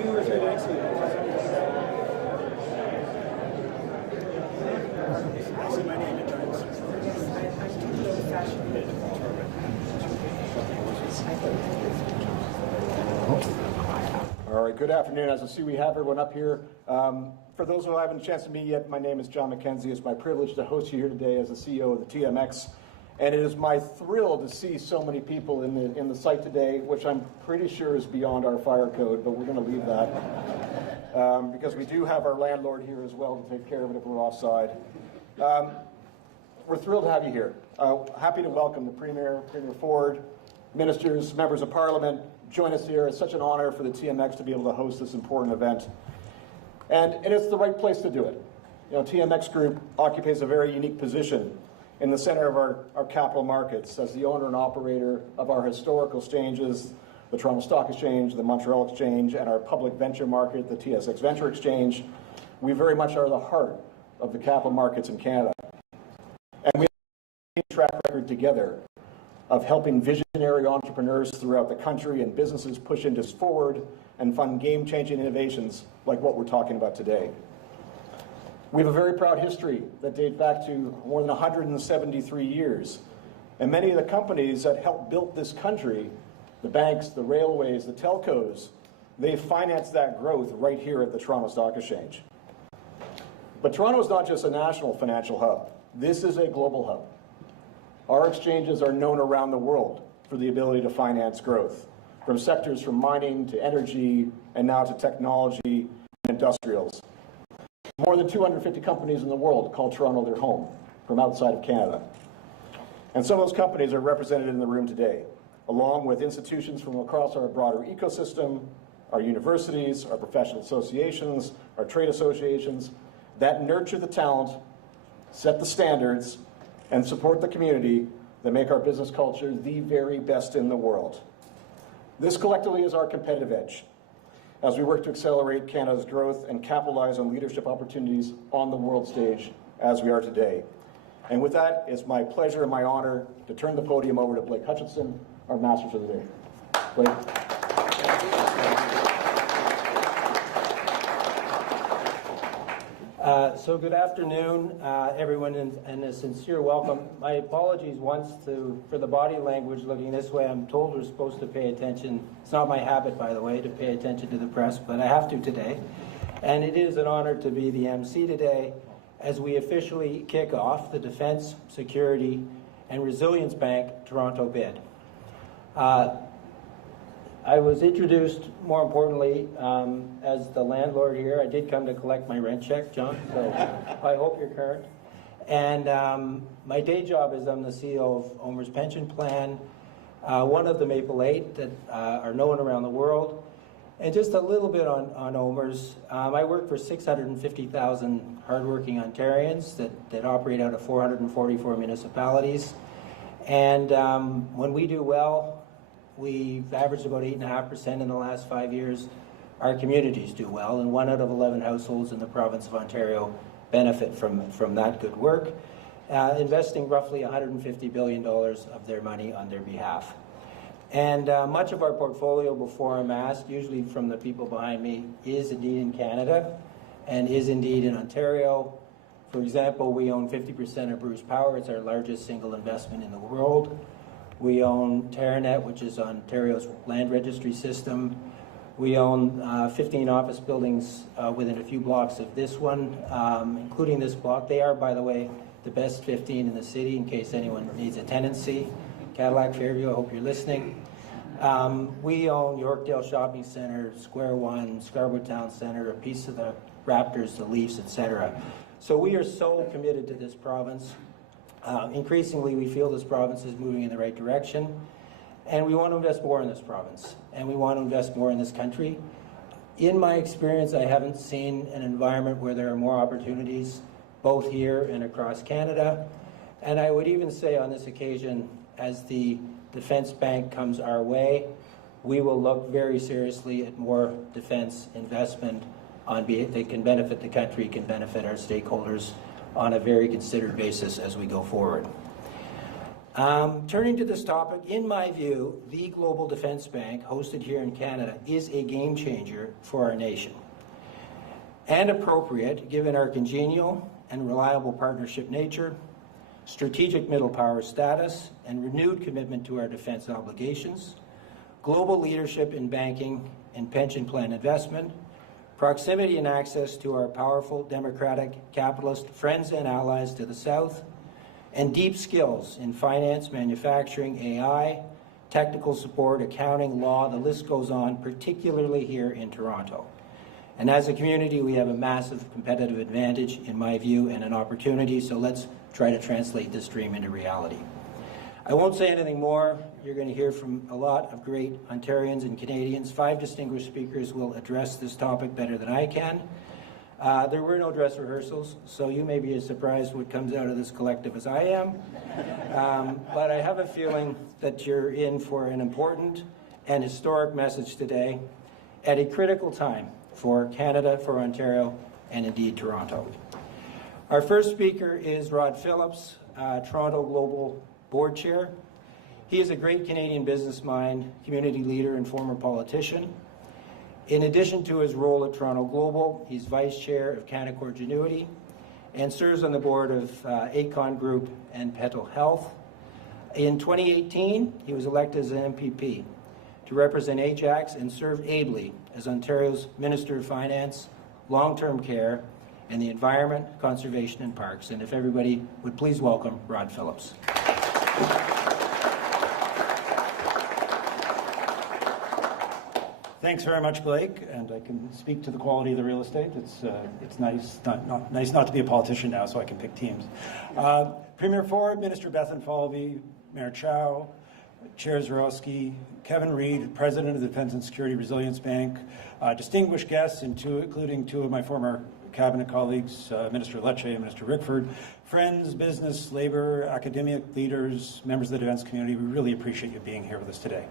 All right, good afternoon. As I see, we have everyone up here. For those who haven't had a chance to meet yet, my name is John McKenzie. It's my privilege to host you here today as the CEO of the TMX. And it is my thrill to see so many people in the site today, which I'm pretty sure is beyond our fire code, but we're going to leave that because we do have our landlord here as well to take care of it if we're offside. We're thrilled to have you here. Happy to welcome the Premier, Premier Ford, ministers, members of Parliament. Join us here. It's such an honor for the TMX to be able to host this important event. And it's the right place to do it. You know, TMX Group occupies a very unique position in the center of our capital markets as the owner and operator of our historical exchanges, the Toronto Stock Exchange, the Montreal Exchange, and our public venture market, the TSX Venture Exchange. We very much are the heart of the capital markets in Canada. And we have a track record together of helping visionary entrepreneurs throughout the country and businesses push industries forward and fund game-changing innovations like what we're talking about today. We have a very proud history that dates back to more than 173 years. And many of the companies that helped build this country, the banks, the railways, the telcos, they financed that growth right here at the Toronto Stock Exchange. But Toronto is not just a national financial hub. This is a global hub. Our exchanges are known around the world for the ability to finance growth, from sectors from mining to energy and now to technology and industrials. More than 250 companies in the world call Toronto their home from outside of Canada. And some of those companies are represented in the room today, along with institutions from across our broader ecosystem, our universities, our professional associations, our trade associations that nurture the talent, set the standards, and support the community that make our business culture the very best in the world. This collectively is our competitive edge as we work to accelerate Canada's growth and capitalize on leadership opportunities on the world stage as we are today. And with that, it's my pleasure and my honor to turn the podium over to Blake Hutchinson, our master for the day. Blake. So good afternoon, everyone, and a sincere welcome. My apologies once for the body language looking this way. I'm told we're supposed to pay attention. It's not my habit, by the way, to pay attention to the press, but I have to today. And it is an honor to be the MC today as we officially kick off the Defence, Security, and Resilience Bank Toronto bid. I was introduced, more importantly, as the landlord here. I did come to collect my rent check, John, so I hope you're current. And my day job is I'm the CEO of Omer's Pension Plan, one of the Maple 8 that are known around the world. And just a little bit on Omer's. I work for 650,000 hardworking Ontarians that operate out of 444 municipalities. And when we do well, we've averaged about 8.5% in the last 5 years. Our communities do well, and 1 out of 11 households in the province of Ontario benefit from that good work, investing roughly $150 billion of their money on their behalf. And much of our portfolio, before I'm asked, usually from the people behind me, is indeed in Canada and is indeed in Ontario. For example, we own 50% of Bruce Power. It's our largest single investment in the world. We own Terranet, which is Ontario's land registry system. We own 15 office buildings within a few blocks of this one, including this block. They are, by the way, the best 15 in the city, in case anyone needs a tenancy. Cadillac Fairview, I hope you're listening. We own Yorkdale Shopping Centre, Square One, Scarborough Town Centre, a piece of the Raptors, the Leafs, etc. So we are so committed to this province. Increasingly, we feel this province is moving in the right direction, and we want to invest more in this province, and we want to invest more in this country. In my experience, I haven't seen an environment where there are more opportunities, both here and across Canada. And I would even say on this occasion, as the Defence Bank comes our way, we will look very seriously at more defence investment that can benefit the country, can benefit our stakeholders on a very considered basis as we go forward. Turning to this topic, in my view, the Global Defence Bank, hosted here in Canada, is a game changer for our nation, and appropriate given our congenial and reliable partnership nature, strategic middle power status, and renewed commitment to our defence obligations, global leadership in banking and pension plan investment, proximity and access to our powerful democratic capitalist friends and allies to the south, and deep skills in finance, manufacturing, AI, technical support, accounting, law, the list goes on, particularly here in Toronto. And as a community, we have a massive competitive advantage, in my view, and an opportunity, so let's try to translate this dream into reality. I won't say anything more. You're going to hear from a lot of great Ontarians and Canadians. 5 distinguished speakers will address this topic better than I can. There were no dress rehearsals, so you may be as surprised what comes out of this collective as I am. But I have a feeling that you're in for an important and historic message today at a critical time for Canada, for Ontario, and indeed Toronto. Our first speaker is Rod Phillips, Toronto Global Board Chair. He is a great Canadian business mind, community leader, and former politician. In addition to his role at Toronto Global, he's Vice Chair of Canaccord Genuity and serves on the board of Acon Group and Petal Health. In 2018, he was elected as an MPP to represent Ajax and served ably as Ontario's Minister of Finance, Long-Term Care, and the Environment, Conservation and Parks. And if everybody would please welcome Rod Phillips. Thanks very much, Blake, and I can speak to the quality of the real estate. It's nice not to be a politician now, so I can pick teams. Premier Ford, Minister Bethlenfalvy, Mayor Chow, Chair Zarowski, Kevin Reid, President of the Defence and Security Resilience Bank, distinguished guests, including 2 of my former cabinet colleagues, Minister Lecce and Minister Rickford, friends, business, labour, academic leaders, members of the defence community. We really appreciate you being here with us today.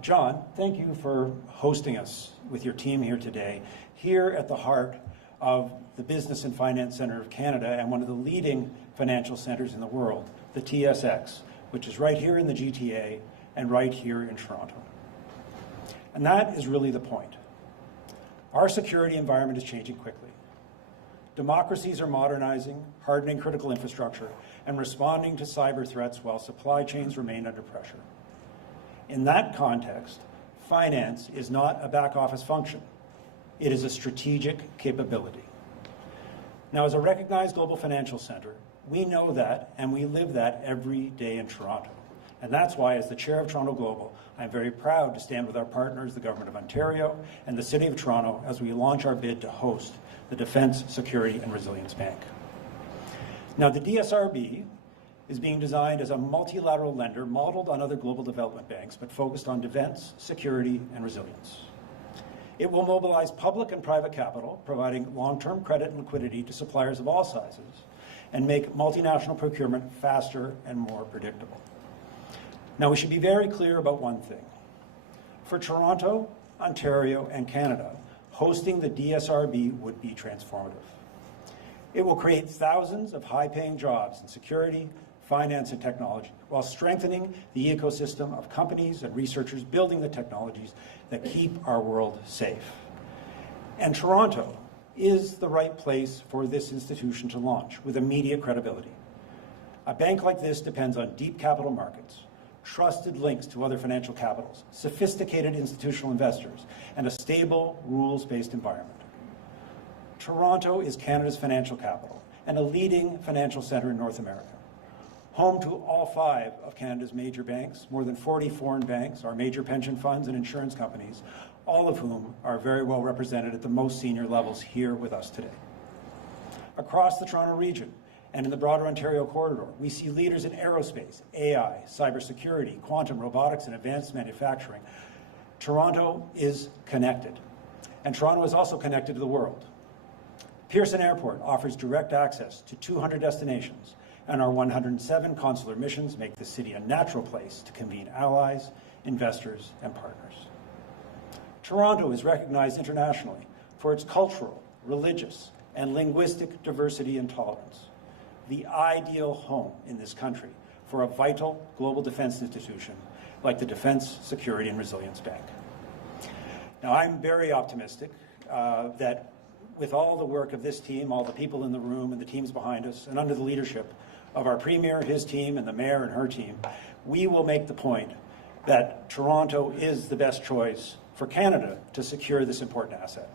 John, thank you for hosting us with your team here today, here at the heart of the Business and Finance Centre of Canada and one of the leading financial centres in the world, the TSX, which is right here in the GTA and right here in Toronto. And that is really the point. Our security environment is changing quickly. Democracies are modernizing, hardening critical infrastructure, and responding to cyber threats while supply chains remain under pressure. In that context, finance is not a back office function. It is a strategic capability. Now, as a recognized global financial centre, we know that and we live that every day in Toronto. And that's why, as the chair of Toronto Global, I'm very proud to stand with our partners, the Government of Ontario and the City of Toronto, as we launch our bid to host the Defence, Security and Resilience Bank. Now, the DSRB is being designed as a multilateral lender modeled on other global development banks, but focused on defense, security, and resilience. It will mobilize public and private capital, providing long-term credit and liquidity to suppliers of all sizes, and make multinational procurement faster and more predictable. Now, we should be very clear about one thing. For Toronto, Ontario, and Canada, hosting the DSRB would be transformative. It will create thousands of high-paying jobs in security, finance, and technology, while strengthening the ecosystem of companies and researchers building the technologies that keep our world safe. And Toronto is the right place for this institution to launch with immediate credibility. A bank like this depends on deep capital markets, trusted links to other financial capitals, sophisticated institutional investors, and a stable, rules-based environment. Toronto is Canada's financial capital and a leading financial centre in North America. Home to all 5 of Canada's major banks, more than 40 foreign banks, our major pension funds and insurance companies, all of whom are very well represented at the most senior levels here with us today. Across the Toronto region and in the broader Ontario corridor, we see leaders in aerospace, AI, cybersecurity, quantum robotics, and advanced manufacturing. Toronto is connected, and Toronto is also connected to the world. Pearson Airport offers direct access to 200 destinations, and our 107 consular missions make the city a natural place to convene allies, investors, and partners. Toronto is recognized internationally for its cultural, religious, and linguistic diversity and tolerance, the ideal home in this country for a vital global defense institution like the Defense, Security and Resilience Bank. Now, I'm very optimistic that with all the work of this team, all the people in the room and the teams behind us, and under the leadership of our Premier, his team, and the Mayor and her team, we will make the point that Toronto is the best choice for Canada to secure this important asset.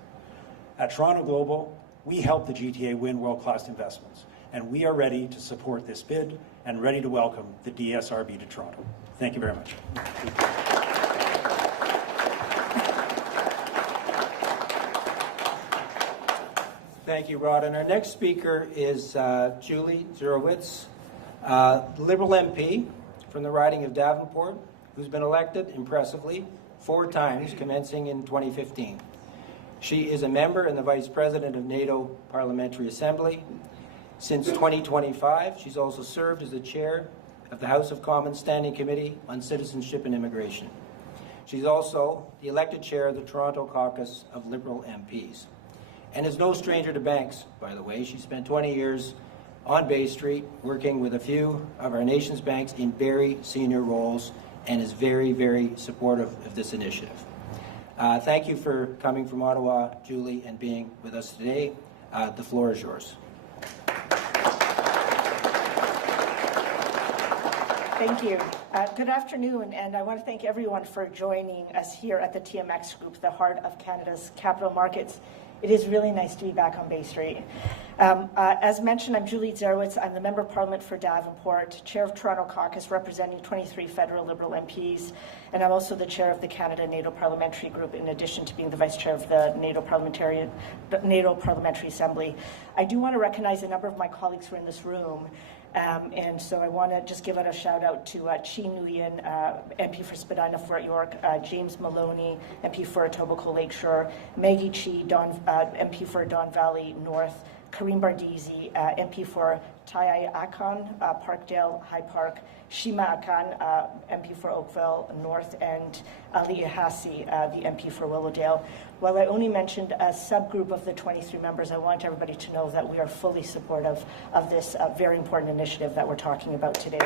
At Toronto Global, we help the GTA win world-class investments, and we are ready to support this bid and ready to welcome the DSRB to Toronto. Thank you very much. Thank you, Rod. And our next speaker is Julie Zurowitz, Liberal MP from the riding of Davenport, who's been elected, impressively, 4 times, commencing in 2015. She is a member and the Vice President of NATO Parliamentary Assembly. Since 2025, she's also served as the Chair of the House of Commons Standing Committee on Citizenship and Immigration. She's also the elected Chair of the Toronto Caucus of Liberal MPs. And is no stranger to banks, by the way. She spent 20 years on Bay Street working with a few of our nation's banks in very senior roles and is very, very supportive of this initiative. Thank you for coming from Ottawa, Julie, and being with us today. The floor is yours. Thank you. Good afternoon, and I want to thank everyone for joining us here at the TMX Group, the heart of Canada's capital markets. It is really nice to be back on Bay Street. As mentioned, I'm Julie Zurowitz. I'm the Member of Parliament for Davenport, Chair of Toronto Caucus, representing 23 federal Liberal MPs, and I'm also the Chair of the Canada-NATO Parliamentary Group, in addition to being the Vice Chair of the NATO Parliamentary Assembly. I do want to recognize a number of my colleagues who are in this room. And so I want to just give out a shout out to Chi Nguyen, MP for Spadina Fort York, James Maloney, MP for Etobicoke Lakeshore, Maggie Chi, MP for Don Valley North, Kareem Bardizi, MP for Tai Akan, Parkdale High Park, Shima Akan, MP for Oakville North, and Ali Ihassi, the MP for Willowdale. While I only mentioned a subgroup of the 23 members, I want everybody to know that we are fully supportive of this very important initiative that we're talking about today.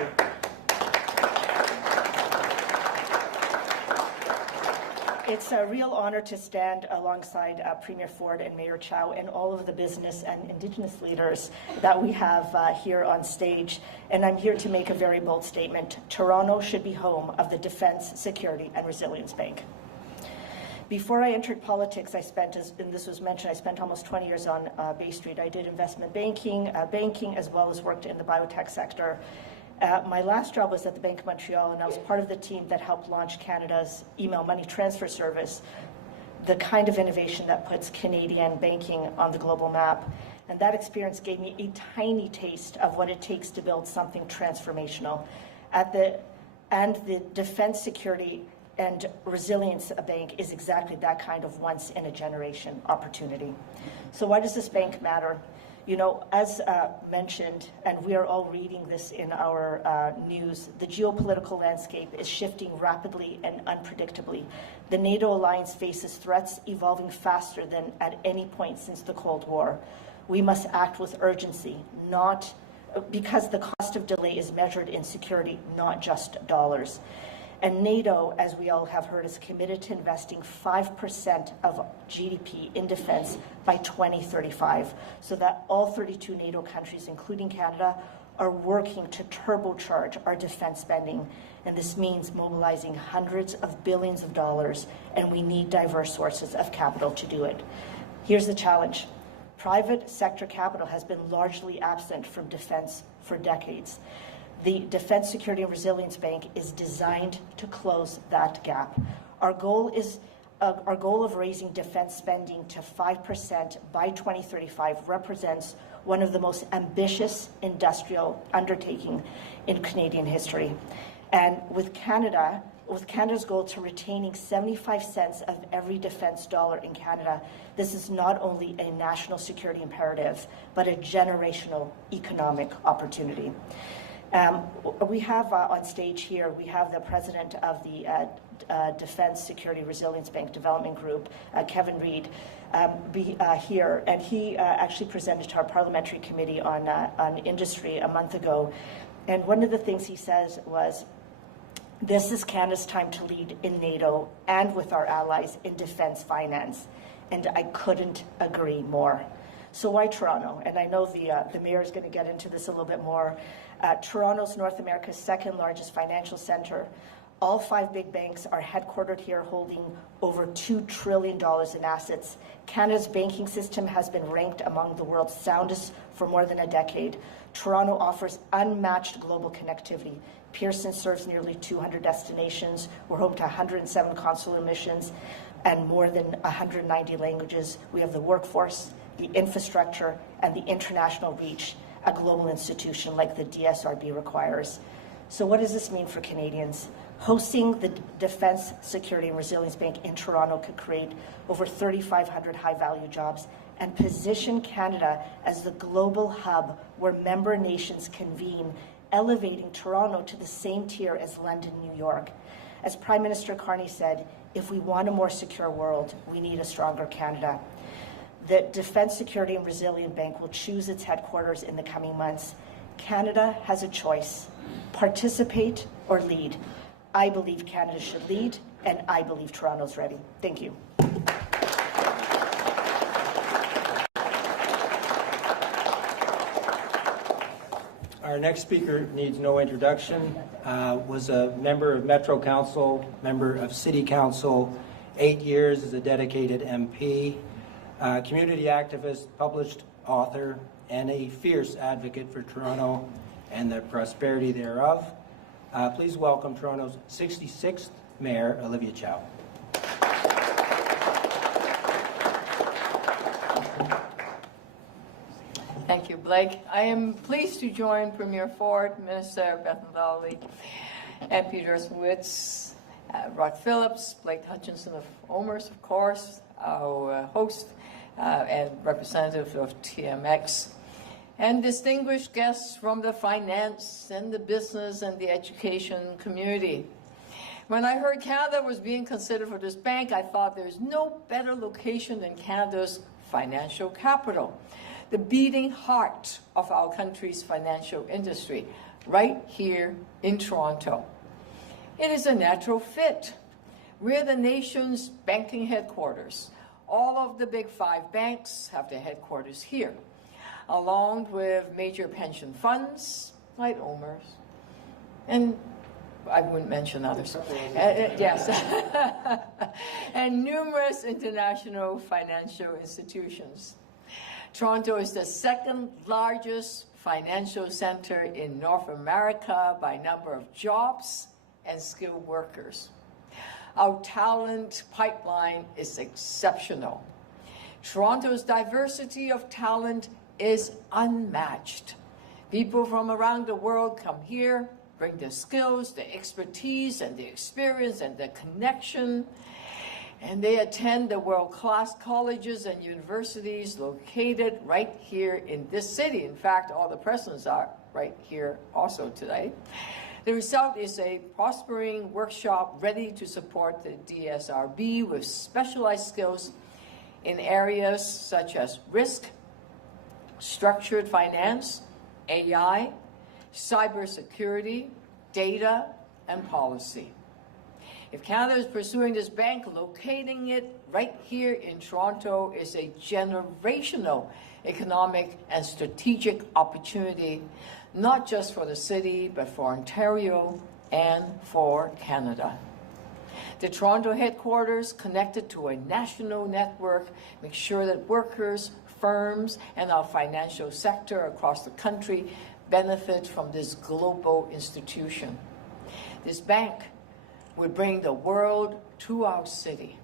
It's a real honor to stand alongside Premier Ford and Mayor Chow and all of the business and Indigenous leaders that we have here on stage. And I'm here to make a very bold statement. Toronto should be home of the Defense, Security and Resilience Bank. Before I entered politics, and this was mentioned, I spent almost 20 years on Bay Street. I did investment banking, as well as worked in the biotech sector. My last job was at the Bank of Montreal, and I was part of the team that helped launch Canada's email money transfer service, the kind of innovation that puts Canadian banking on the global map. And that experience gave me a tiny taste of what it takes to build something transformational. And the Defense, Security and Resilience Bank is exactly that kind of once-in-a-generation opportunity. So why does this bank matter? You know, as mentioned, and we are all reading this in our news, the geopolitical landscape is shifting rapidly and unpredictably. The NATO alliance faces threats evolving faster than at any point since the Cold War. We must act with urgency, not because the cost of delay is measured in security, not just dollars. And NATO, as we all have heard, is committed to investing 5% of GDP in defense by 2035, so that all 32 NATO countries, including Canada, are working to turbocharge our defense spending. And this means mobilizing hundreds of billions of dollars, and we need diverse sources of capital to do it. Here's the challenge. Private sector capital has been largely absent from defense for decades. The Defense, Security and Resilience Bank is designed to close that gap. Our goal of raising defense spending to 5% by 2035 represents one of the most ambitious industrial undertaking in Canadian history. And with Canada's goal to retaining 75 cents of every defense dollar in Canada, this is not only a national security imperative, but a generational economic opportunity. We have on stage here, we have the president of the Defense, Security, Resilience Bank Development Group, Kevin Reid, here, and he actually presented to our parliamentary committee on industry a month ago. And one of the things he says was, this is Canada's time to lead in NATO and with our allies in defense finance. And I couldn't agree more. So why Toronto? And I know the mayor is going to get into this a little bit more. Toronto's North America's second largest financial center. All 5 big banks are headquartered here, holding over $2 trillion in assets. Canada's banking system has been ranked among the world's soundest for more than a decade. Toronto offers unmatched global connectivity. Pearson serves nearly 200 destinations. We're home to 107 consular missions and more than 190 languages. We have the workforce, the infrastructure, and the international reach a global institution like the DSRB requires. So what does this mean for Canadians? Hosting the Defence, Security and Resilience Bank in Toronto could create over 3,500 high-value jobs and position Canada as the global hub where member nations convene, elevating Toronto to the same tier as London, New York. As Prime Minister Carney said, if we want a more secure world, we need a stronger Canada. The Defence, Security and Resilience Bank will choose its headquarters in the coming months. Canada has a choice: participate or lead. I believe Canada should lead, and I believe Toronto's ready. Thank you. Our next speaker needs no introduction. Was a member of Metro Council, member of City Council, 8 years as a dedicated MP, community activist, published author, and a fierce advocate for Toronto and the prosperity thereof. Please welcome Toronto's 66th Mayor, Olivia Chow. Thank you, Blake. I am pleased to join Premier Ford, Minister Bethlenfalvy, MP Dershowitz, Rod Phillips, Blake Hutchinson of OMERS, of course, our host and representative of TMX, and distinguished guests from the finance and the business and the education community. When I heard Canada was being considered for this bank, I thought there's no better location than Canada's financial capital, the beating heart of our country's financial industry, right here in Toronto. It is a natural fit. We're the nation's banking headquarters. All of the big 5 banks have their headquarters here, along with major pension funds like OMERS, and I wouldn't mention others. Yes, and numerous international financial institutions. Toronto is the second largest financial center in North America by number of jobs and skilled workers. Our talent pipeline is exceptional. Toronto's diversity of talent is unmatched. People from around the world come here, bring their skills, their expertise, and their experience, and their connection, and they attend the world-class colleges and universities located right here in this city. In fact, all the presidents are right here also today. The result is a prospering workshop ready to support the DSRB with specialized skills in areas such as risk, structured finance, AI, cybersecurity, data, and policy. If Canada is pursuing this bank, locating it right here in Toronto is a generational economic and strategic opportunity, not just for the city, but for Ontario and for Canada. The Toronto headquarters, connected to a national network, make sure that workers, firms, and our financial sector across the country benefit from this global institution. This bank would bring the world to our city.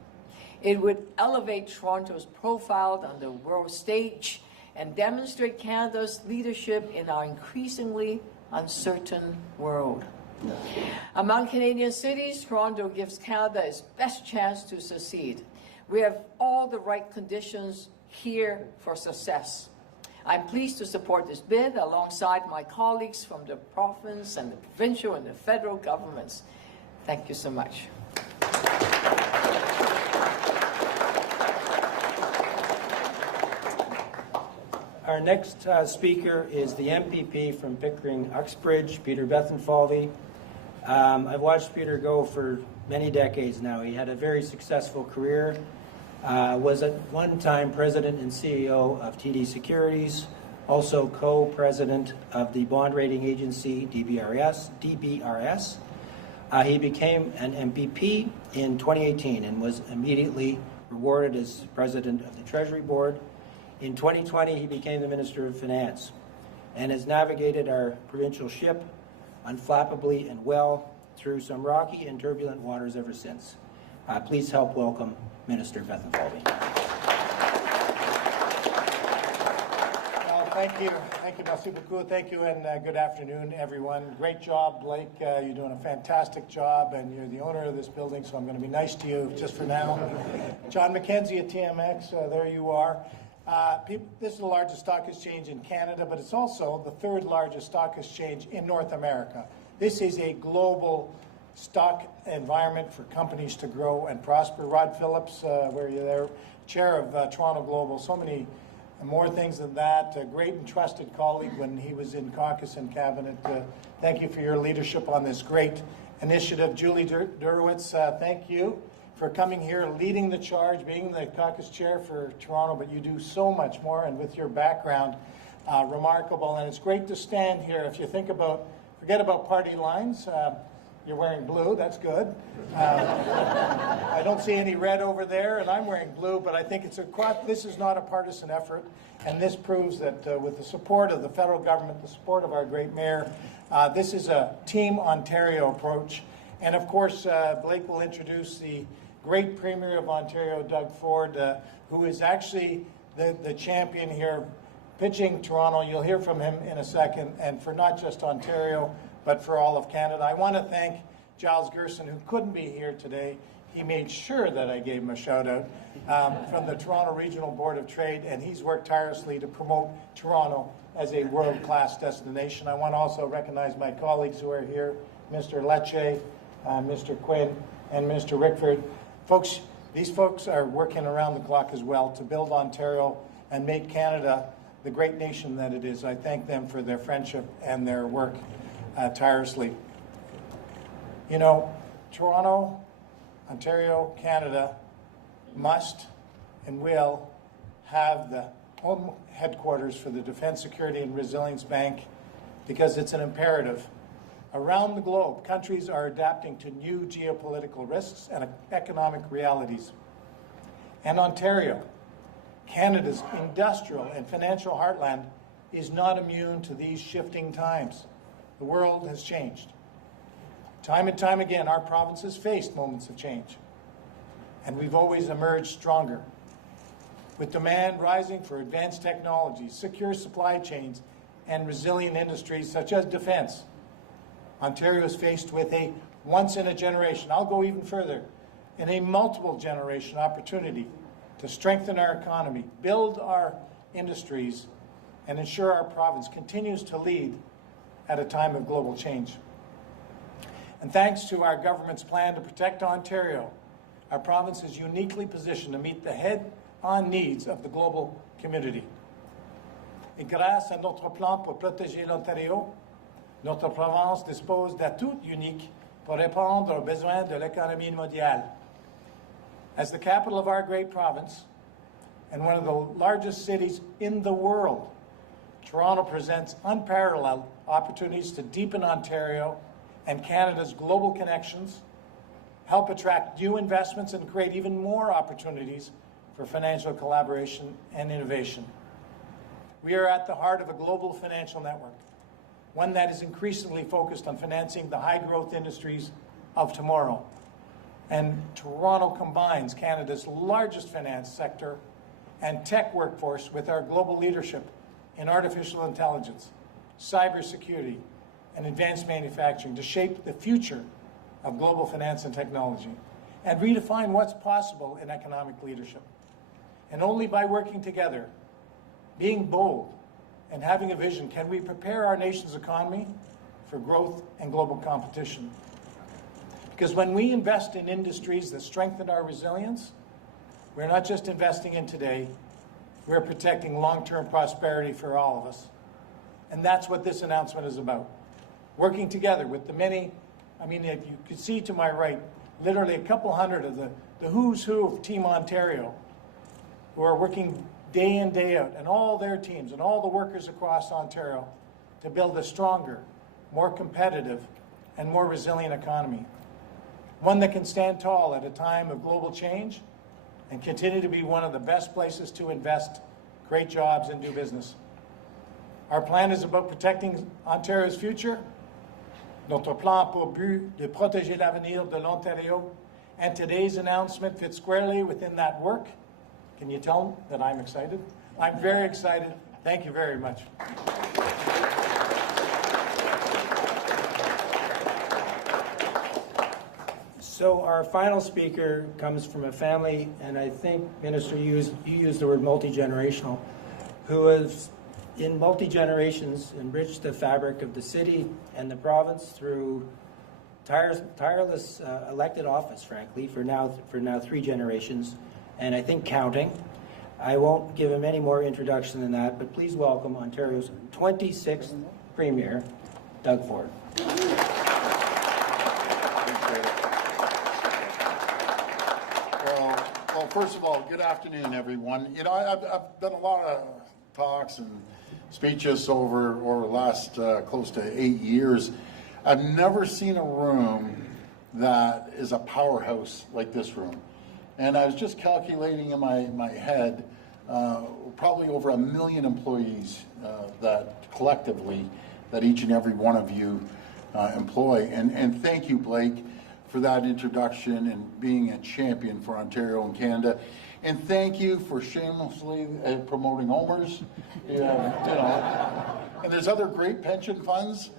It would elevate Toronto's profile on the world stage and demonstrate Canada's leadership in our increasingly uncertain world. Among Canadian cities, Toronto gives Canada its best chance to succeed. We have all the right conditions here for success. I'm pleased to support this bid alongside my colleagues from the province and the provincial and the federal governments. Thank you so much. Our next speaker is the MPP from Pickering Uxbridge, Peter Bethlenfalvy. I've watched Peter go for many decades now. He had a very successful career, was at one time president and CEO of TD Securities, also co-president of the bond rating agency DBRS. He became an MPP in 2018 and was immediately rewarded as president of the Treasury Board. In 2020, he became the Minister of Finance and has navigated our provincial ship unflappably and well through some rocky and turbulent waters ever since. Please help welcome Minister Bethlenfalvy. Thank you, merci beaucoup. Thank you, and good afternoon, everyone. Great job, Blake. You're doing a fantastic job, and you're the owner of this building, so I'm going to be nice to you just for now. John McKenzie at TMX, there you are. This is the largest stock exchange in Canada, but it's also the third largest stock exchange in North America. This is a global stock environment for companies to grow and prosper. Rod Phillips, where you're there, chair of Toronto Global, so many more things than that. A great and trusted colleague when he was in caucus and cabinet. Thank you for your leadership on this great initiative. Julie Durowitz, thank you for coming here, leading the charge, being the caucus chair for Toronto, but you do so much more, and with your background, remarkable. And it's great to stand here. If you think about, forget about party lines, you're wearing blue, that's good. I don't see any red over there, and I'm wearing blue, but I think this is not a partisan effort, and this proves that with the support of the federal government, the support of our great mayor, this is a Team Ontario approach. And of course, Blake will introduce the great Premier of Ontario, Doug Ford, who is actually the champion here, pitching Toronto. You'll hear from him in a second, and for not just Ontario, but for all of Canada. I want to thank Giles Gerson, who couldn't be here today. He made sure that I gave him a shout out from the Toronto Regional Board of Trade, and he's worked tirelessly to promote Toronto as a world-class destination. I want to also recognize my colleagues who are here, Mr. Lecce, Mr. Quinn, and Mr. Rickford. Folks, these folks are working around the clock as well to build Ontario and make Canada the great nation that it is. I thank them for their friendship and their work tirelessly. You know, Toronto, Ontario, Canada must and will have the home headquarters for the Defence, Security and Resilience Bank because it's an imperative. Around the globe, countries are adapting to new geopolitical risks and economic realities. And Ontario, Canada's industrial and financial heartland, is not immune to these shifting times. The world has changed. Time and time again, our province has faced moments of change, and we've always emerged stronger. With demand rising for advanced technologies, secure supply chains, and resilient industries such as defense, Ontario is faced with a once-in-a-generation, I'll go even further, in a multiple-generation opportunity to strengthen our economy, build our industries, and ensure our province continues to lead at a time of global change. And thanks to our government's plan to protect Ontario, our province is uniquely positioned to meet the head-on needs of the global community. Et grâce à notre plan pour protéger l'Ontario, notre province dispose d'atouts uniques pour répondre aux besoins de l'économie mondiale. As the capital of our great province and one of the largest cities in the world, Toronto presents unparalleled opportunities to deepen Ontario and Canada's global connections, help attract new investments, and create even more opportunities for financial collaboration and innovation. We are at the heart of a global financial network, one that is increasingly focused on financing the high-growth industries of tomorrow. And Toronto combines Canada's largest finance sector and tech workforce with our global leadership in artificial intelligence, cybersecurity, and advanced manufacturing to shape the future of global finance and technology and redefine what's possible in economic leadership. And only by working together, being bold, and having a vision can we prepare our nation's economy for growth and global competition. Because when we invest in industries that strengthen our resilience, we're not just investing in today, we're protecting long-term prosperity for all of us. And that's what this announcement is about. Working together with the many, I mean, if you could see to my right, literally a couple hundred of the who's who of Team Ontario who are working day in, day out, and all their teams and all the workers across Ontario to build a stronger, more competitive, and more resilient economy. One that can stand tall at a time of global change and continue to be one of the best places to invest, create jobs, and do business. Our plan is about protecting Ontario's future. Notre plan a pour but de protéger l'avenir de l'Ontario, and today's announcement fits squarely within that work. Can you tell them that I'm excited? I'm very excited. Thank you very much. So our final speaker comes from a family, and I think, Minister, you used the word multi-generational, who has, in multi-generations, enriched the fabric of the city and the province through tireless elected office, frankly, for now 3 generations, and I think counting. I won't give him any more introduction than that, but please welcome Ontario's 26th Premier, Doug Ford. Well, first of all, good afternoon, everyone. You know, I've done a lot of talks and speeches over the last close to 8 years. I've never seen a room that is a powerhouse like this room. And I was just calculating in my head, probably over 1 million employees that collectively, that each and every one of you employ. And thank you, Blake, for that introduction and being a champion for Ontario and Canada. And thank you for shamelessly promoting OMERS. And there's other great pension funds,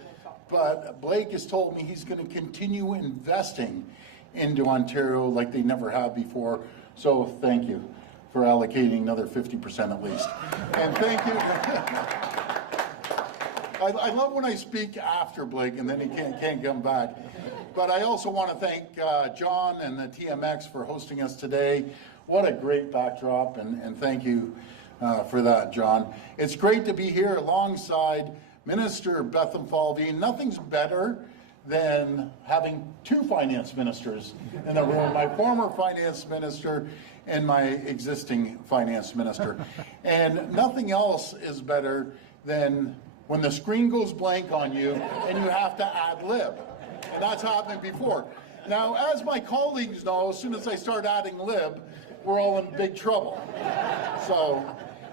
but Blake has told me he's going to continue investing into Ontario like they never have before. So thank you for allocating another 50% at least. And thank you. I love when I speak after Blake and then he can't come back. But I also want to thank John and the TMX for hosting us today. What a great backdrop, and thank you for that, John. It's great to be here alongside Minister Bethlenfalvy. Nothing's better than having 2 finance ministers in the room, my former finance minister and my existing finance minister. And nothing else is better than when the screen goes blank on you and you have to ad lib. And that's happened before. Now, as my colleagues know, as soon as I start adding lib, we're all in big trouble. So,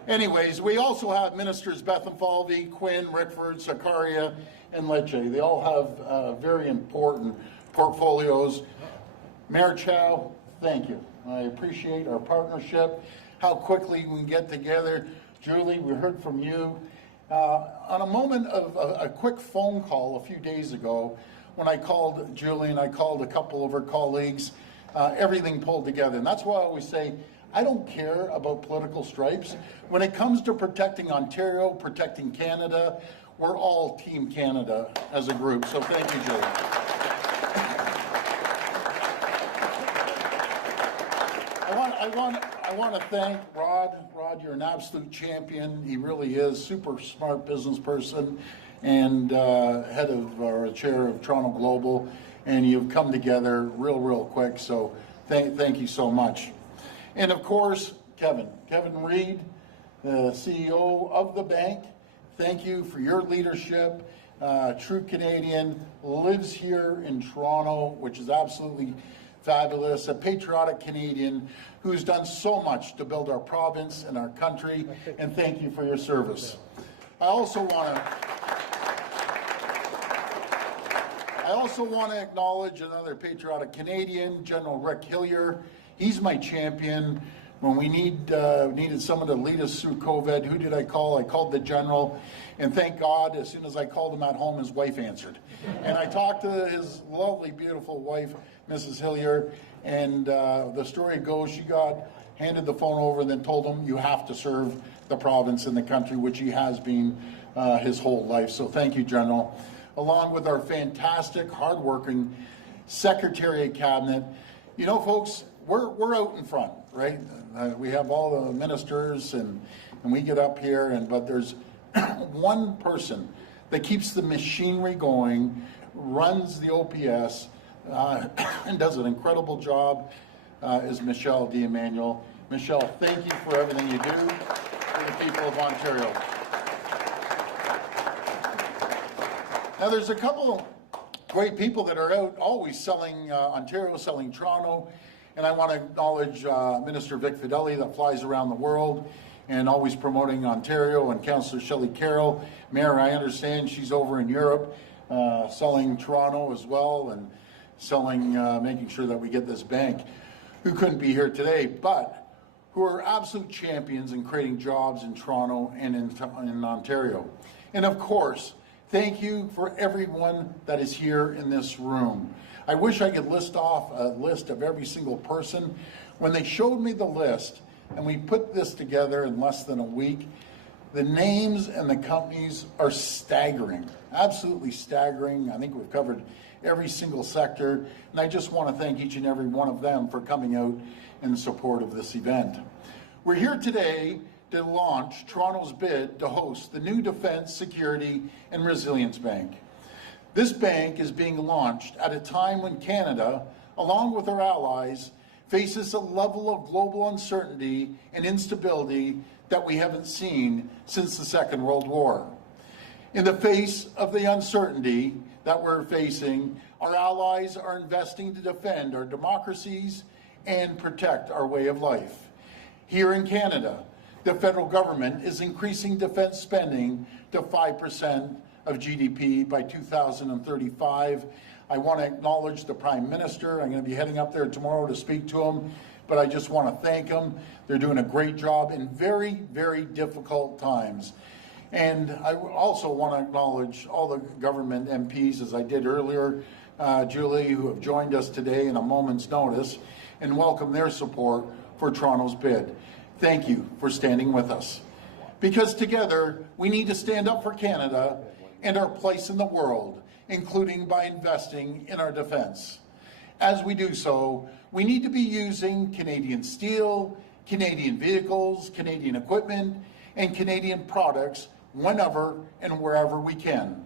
anyways, we also have Ministers Bethlenfalvy, Quinn, Rickford, Sakaria, and Lecce. They all have very important portfolios. Mayor Chow, thank you. I appreciate our partnership, how quickly we can get together. Julie, we heard from you. On a moment of a quick phone call a few days ago, when I called Julie and I called a couple of her colleagues, everything pulled together. And that's why I always say, I don't care about political stripes. When it comes to protecting Ontario, protecting Canada, we're all Team Canada as a group. So thank you, Julie. I want to thank Rod. Rod, you're an absolute champion. He really is. Super smart business person and head of or chair of Toronto Global. And you've come together real quick. So thank you so much. And of course, Kevin Reed, the CEO of the bank. Thank you for your leadership. True Canadian, lives here in Toronto, which is absolutely fabulous. A patriotic Canadian who's done so much to build our province and our country. And thank you for your service. I also want to acknowledge another patriotic Canadian, General Rick Hillier. He's my champion. When we needed someone to lead us through COVID, who did I call? I called the General, and thank God, as soon as I called him at home, his wife answered. And I talked to his lovely, beautiful wife, Mrs. Hillier, and the story goes, she handed the phone over and then told him, you have to serve the province and the country, which he has been his whole life. So thank you, General. Along with our fantastic, hardworking Secretary of Cabinet. You know, folks, we're out in front. right? We have all the ministers and we get up here, but there's one person that keeps the machinery going, runs the OPS, and does an incredible job, is Michelle D'Emmanuel. Michelle, thank you for everything you do for the people of Ontario. Now, there's a couple great people that are out always selling Ontario, selling Toronto, and I want to acknowledge Minister Vic Fideli that flies around the world and always promoting Ontario, and Councillor Shelley Carroll. Mayor, I understand she's over in Europe selling Toronto as well and selling, making sure that we get this bank, who couldn't be here today, but who are absolute champions in creating jobs in Toronto and in Ontario. And of course, thank you for everyone that is here in this room. I wish I could list off a list of every single person. When they showed me the list, and we put this together in less than a week, the names and the companies are staggering, absolutely staggering. I think we've covered every single sector, and I just want to thank each and every one of them for coming out in support of this event. We're here today to launch Toronto's bid to host the new Defence, Security and Resilience Bank. This bank is being launched at a time when Canada, along with our allies, faces a level of global uncertainty and instability that we haven't seen since the Second World War. In the face of the uncertainty that we're facing, our allies are investing to defend our democracies and protect our way of life. Here in Canada, the federal government is increasing defense spending to 5% of GDP by 2035. I want to acknowledge the Prime Minister. I'm going to be heading up there tomorrow to speak to him, but I just want to thank them. They're doing a great job in very, very difficult times. And I also want to acknowledge all the government MPs, as I did earlier, Julie, who have joined us today in a moment's notice, and welcome their support for Toronto's bid. Thank you for standing with us. Because together, we need to stand up for Canada and our place in the world, including by investing in our defence. As we do so, we need to be using Canadian steel, Canadian vehicles, Canadian equipment, and Canadian products whenever and wherever we can.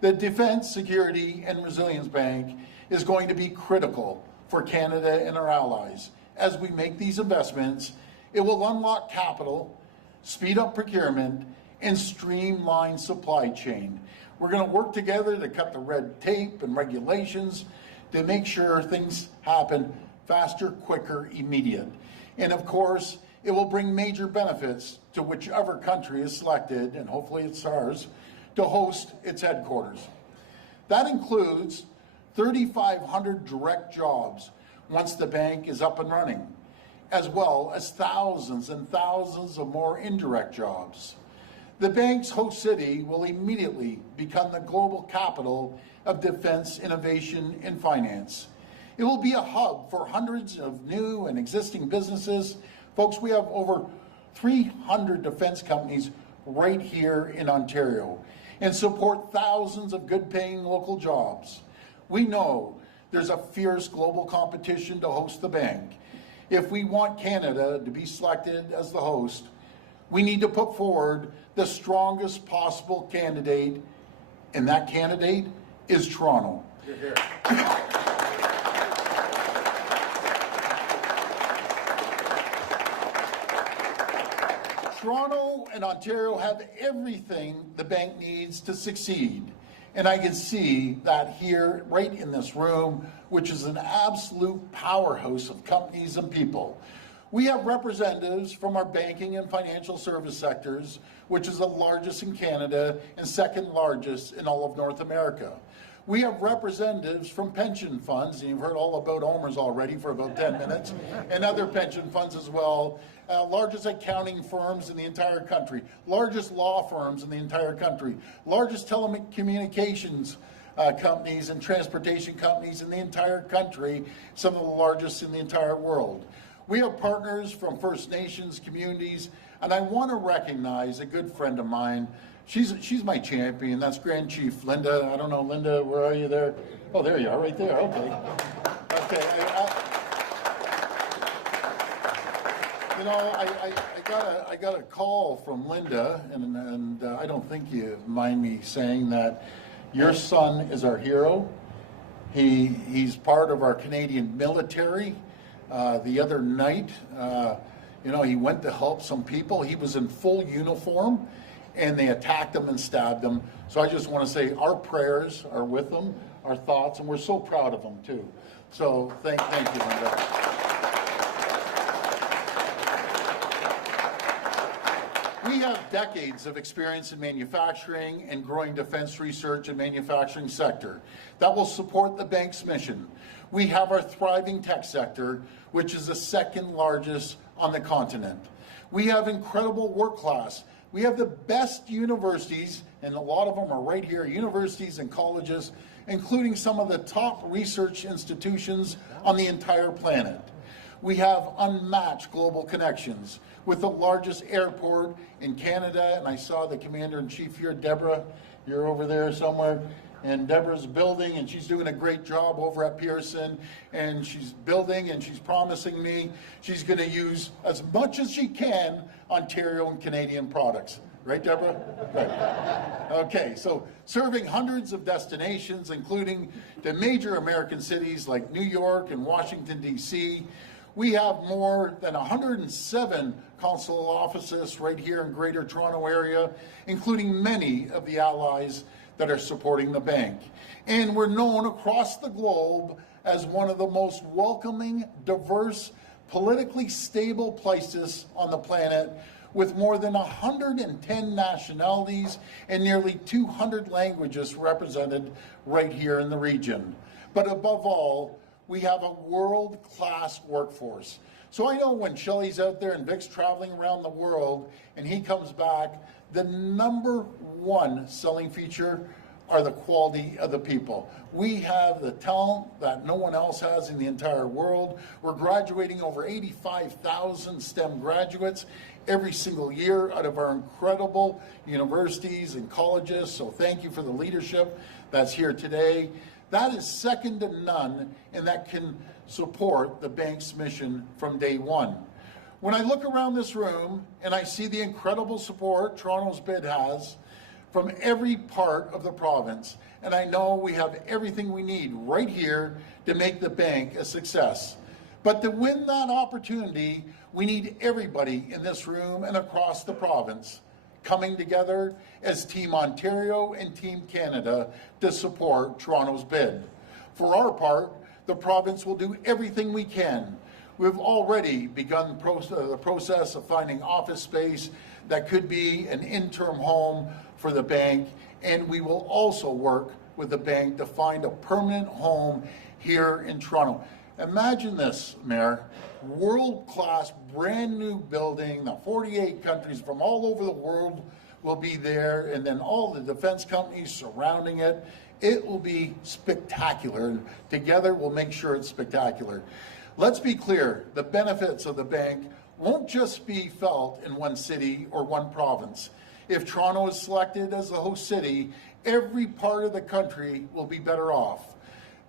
The Defence, Security and Resilience Bank is going to be critical for Canada and our allies. As we make these investments, it will unlock capital, speed up procurement, and streamline supply chain. We're going to work together to cut the red tape and regulations to make sure things happen faster, quicker, immediate. And of course, it will bring major benefits to whichever country is selected, and hopefully it's ours, to host its headquarters. That includes 3,500 direct jobs once the bank is up and running, as well as thousands and thousands of more indirect jobs. The bank's host city will immediately become the global capital of defense, innovation, and finance. It will be a hub for hundreds of new and existing businesses. Folks, we have over 300 defense companies right here in Ontario and support thousands of good-paying local jobs. We know there's a fierce global competition to host the bank. If we want Canada to be selected as the host, we need to put forward the strongest possible candidate, and that candidate is Toronto. You're here. Toronto and Ontario have everything the bank needs to succeed. And I can see that here, right in this room, which is an absolute powerhouse of companies and people. We have representatives from our banking and financial service sectors, which is the largest in Canada and second largest in all of North America. We have representatives from pension funds, and you've heard all about OMERS already for about 10 minutes, and other pension funds as well. Largest accounting firms in the entire country, largest law firms in the entire country, largest telecommunications companies and transportation companies in the entire country, some of the largest in the entire world. We have partners from First Nations communities, and I want to recognize a good friend of mine. She's my champion. That's Grand Chief Linda. I don't know, Linda, where are you there? Oh, there you are, right there. Okay. Okay. I got a call from Linda, and I don't think you mind me saying that your son is our hero. He's part of our Canadian military. The other night, he went to help some people. He was in full uniform, and they attacked him and stabbed him. So I just want to say our prayers are with him, our thoughts, and we're so proud of him too. So thank you, Linda. We have decades of experience in manufacturing and growing defense research and manufacturing sector that will support the bank's mission. We have our thriving tech sector, which is the second largest on the continent. We have incredible work class. We have the best universities, and a lot of them are right here, universities and colleges, including some of the top research institutions on the entire planet. We have unmatched global connections with the largest airport in Canada, and I saw the Commander-in-Chief here, Deborah, you're over there somewhere, and Deborah's building, and she's doing a great job over at Pearson, and she's building, and she's promising me she's going to use as much as she can Ontario and Canadian products. Right, Deborah? Right. Okay, so serving hundreds of destinations, including the major American cities like New York and Washington, D.C., we have more than 107 consular offices right here in Greater Toronto area, including many of the allies that are supporting the bank. And we're known across the globe as one of the most welcoming, diverse, politically stable places on the planet, with more than 110 nationalities and nearly 200 languages represented right here in the region. But above all, we have a world-class workforce. So I know when Shelley's out there and Vic's traveling around the world and he comes back, the number one selling feature are the quality of the people. We have the talent that no one else has in the entire world. We're graduating over 85,000 STEM graduates every single year out of our incredible universities and colleges. So thank you for the leadership that's here today. That is second to none, and that can support the bank's mission from day one. When I look around this room and I see the incredible support Toronto's bid has from every part of the province, and I know we have everything we need right here to make the bank a success. But to win that opportunity, we need everybody in this room and across the province coming together as Team Ontario and Team Canada to support Toronto's bid. For our part, the province will do everything we can. We've already begun the process of finding office space that could be an interim home for the bank, and we will also work with the bank to find a permanent home here in Toronto. Imagine this, Mayor, world-class, brand new building, the 48 countries from all over the world will be there, and then all the defense companies surrounding it. It will be spectacular, and together we'll make sure it's spectacular. Let's be clear, the benefits of the bank won't just be felt in one city or one province. If Toronto is selected as the host city, every part of the country will be better off.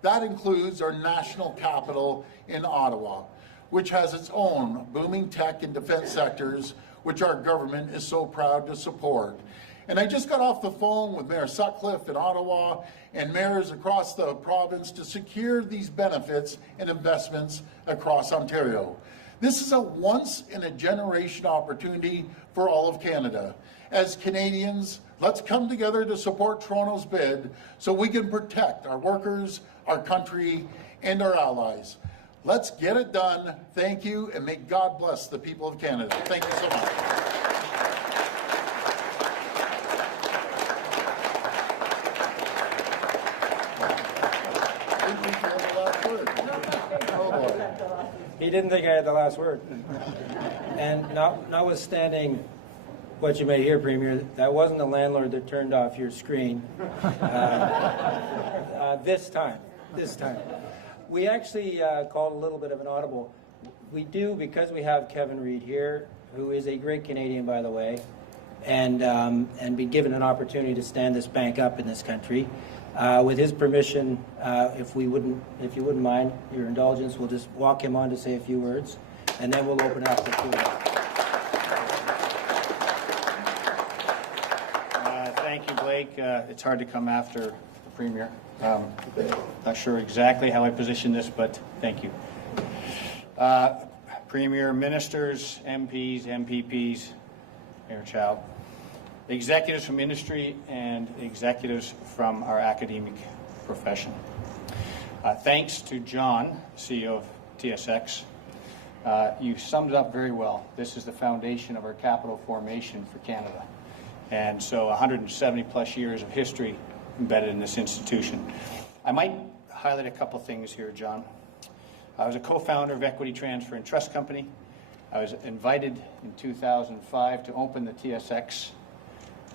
That includes our national capital in Ottawa, which has its own booming tech and defense sectors, which our government is so proud to support. And I just got off the phone with Mayor Sutcliffe in Ottawa and mayors across the province to secure these benefits and investments across Ontario. This is a once-in-a-generation opportunity for all of Canada. As Canadians, let's come together to support Toronto's bid so we can protect our workers, our country, and our allies. Let's get it done. Thank you, and may God bless the people of Canada. Thank you so much. He didn't think I had the last word. And notwithstanding what you may hear, Premier, that wasn't the landlord that turned off your screen. This time. We actually called a little bit of an audible. We do, because we have Kevin Reid here, who is a great Canadian, by the way, and be given an opportunity to stand this bank up in this country. With his permission, if you wouldn't mind your indulgence, we'll just walk him on to say a few words, and then we'll open up the Q&A. Blake. It's hard to come after the Premier. Not sure exactly how I position this, but thank you. Premier, ministers, MPs, MPPs, Mayor Chow, executives from industry and executives from our academic profession. Thanks to John, CEO of TSX. You summed it up very well. This is the foundation of our capital formation for Canada. And so 170 plus years of history embedded in this institution. I might highlight a couple things here, John. I was a co-founder of Equity Transfer and Trust Company. I was invited in 2005 to open the TSX,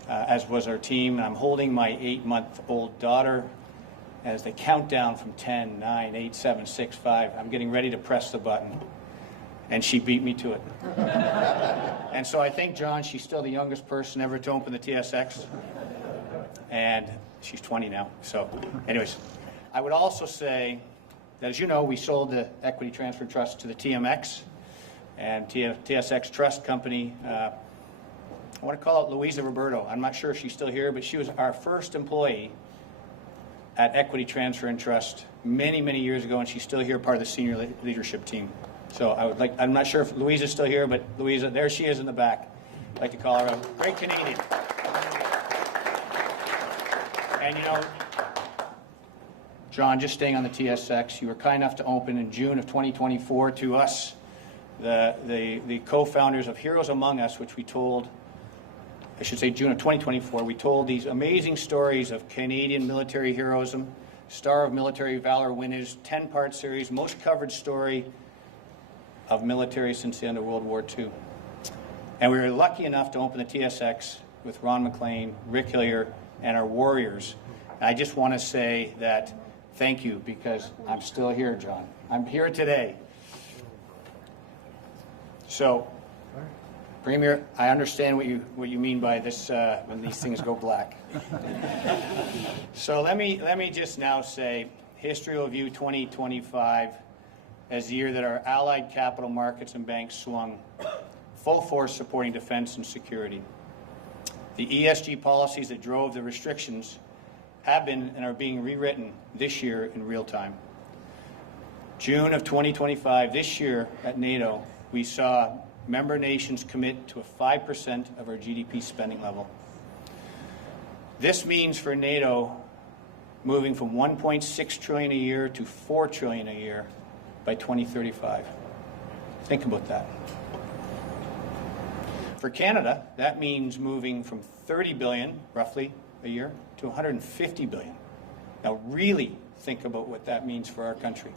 as was our team. And I'm holding my 8-month-old daughter as they count down from 10, 9, 8, 7, 6, 5. I'm getting ready to press the button. And she beat me to it. And so I think, John, she's still the youngest person ever to open the TSX. And she's 20 now. So anyways, I would also say that, as you know, we sold the Equity Transfer Trust to the TMX and TSX Trust Company. I want to call out Louisa Roberto. I'm not sure if she's still here, but she was our first employee at Equity Transfer and Trust many, many years ago, and she's still here, part of the senior leadership team. So I'm not sure if Louisa's still here, but Louisa, there she is in the back. I'd like to call her a great Canadian. And you know, John, just staying on the TSX, you were kind enough to open in June of 2024 to us, the co-founders of Heroes Among Us, which we told, I should say June of 2024, we told these amazing stories of Canadian military heroism, Star of Military Valor winners, 10-part series, most covered story of military since the end of World War II. And we were lucky enough to open the TSX with Ron McLean, Rick Hillier, and our warriors. And I just want to say that thank you, because I'm still here, John. I'm here today. So, Premier, I understand what you mean by this when these things go black. So let me just now say, history will view 2025 as the year that our allied capital markets and banks swung full force supporting defense and security. The ESG policies that drove the restrictions have been and are being rewritten this year in real time. June of 2025, this year at NATO, we saw member nations commit to a 5% of our GDP spending level. This means for NATO moving from 1.6 trillion a year to 4 trillion a year by 2035. Think about that. For Canada, that means moving from 30 billion, roughly, a year to 150 billion. Now really think about what that means for our country.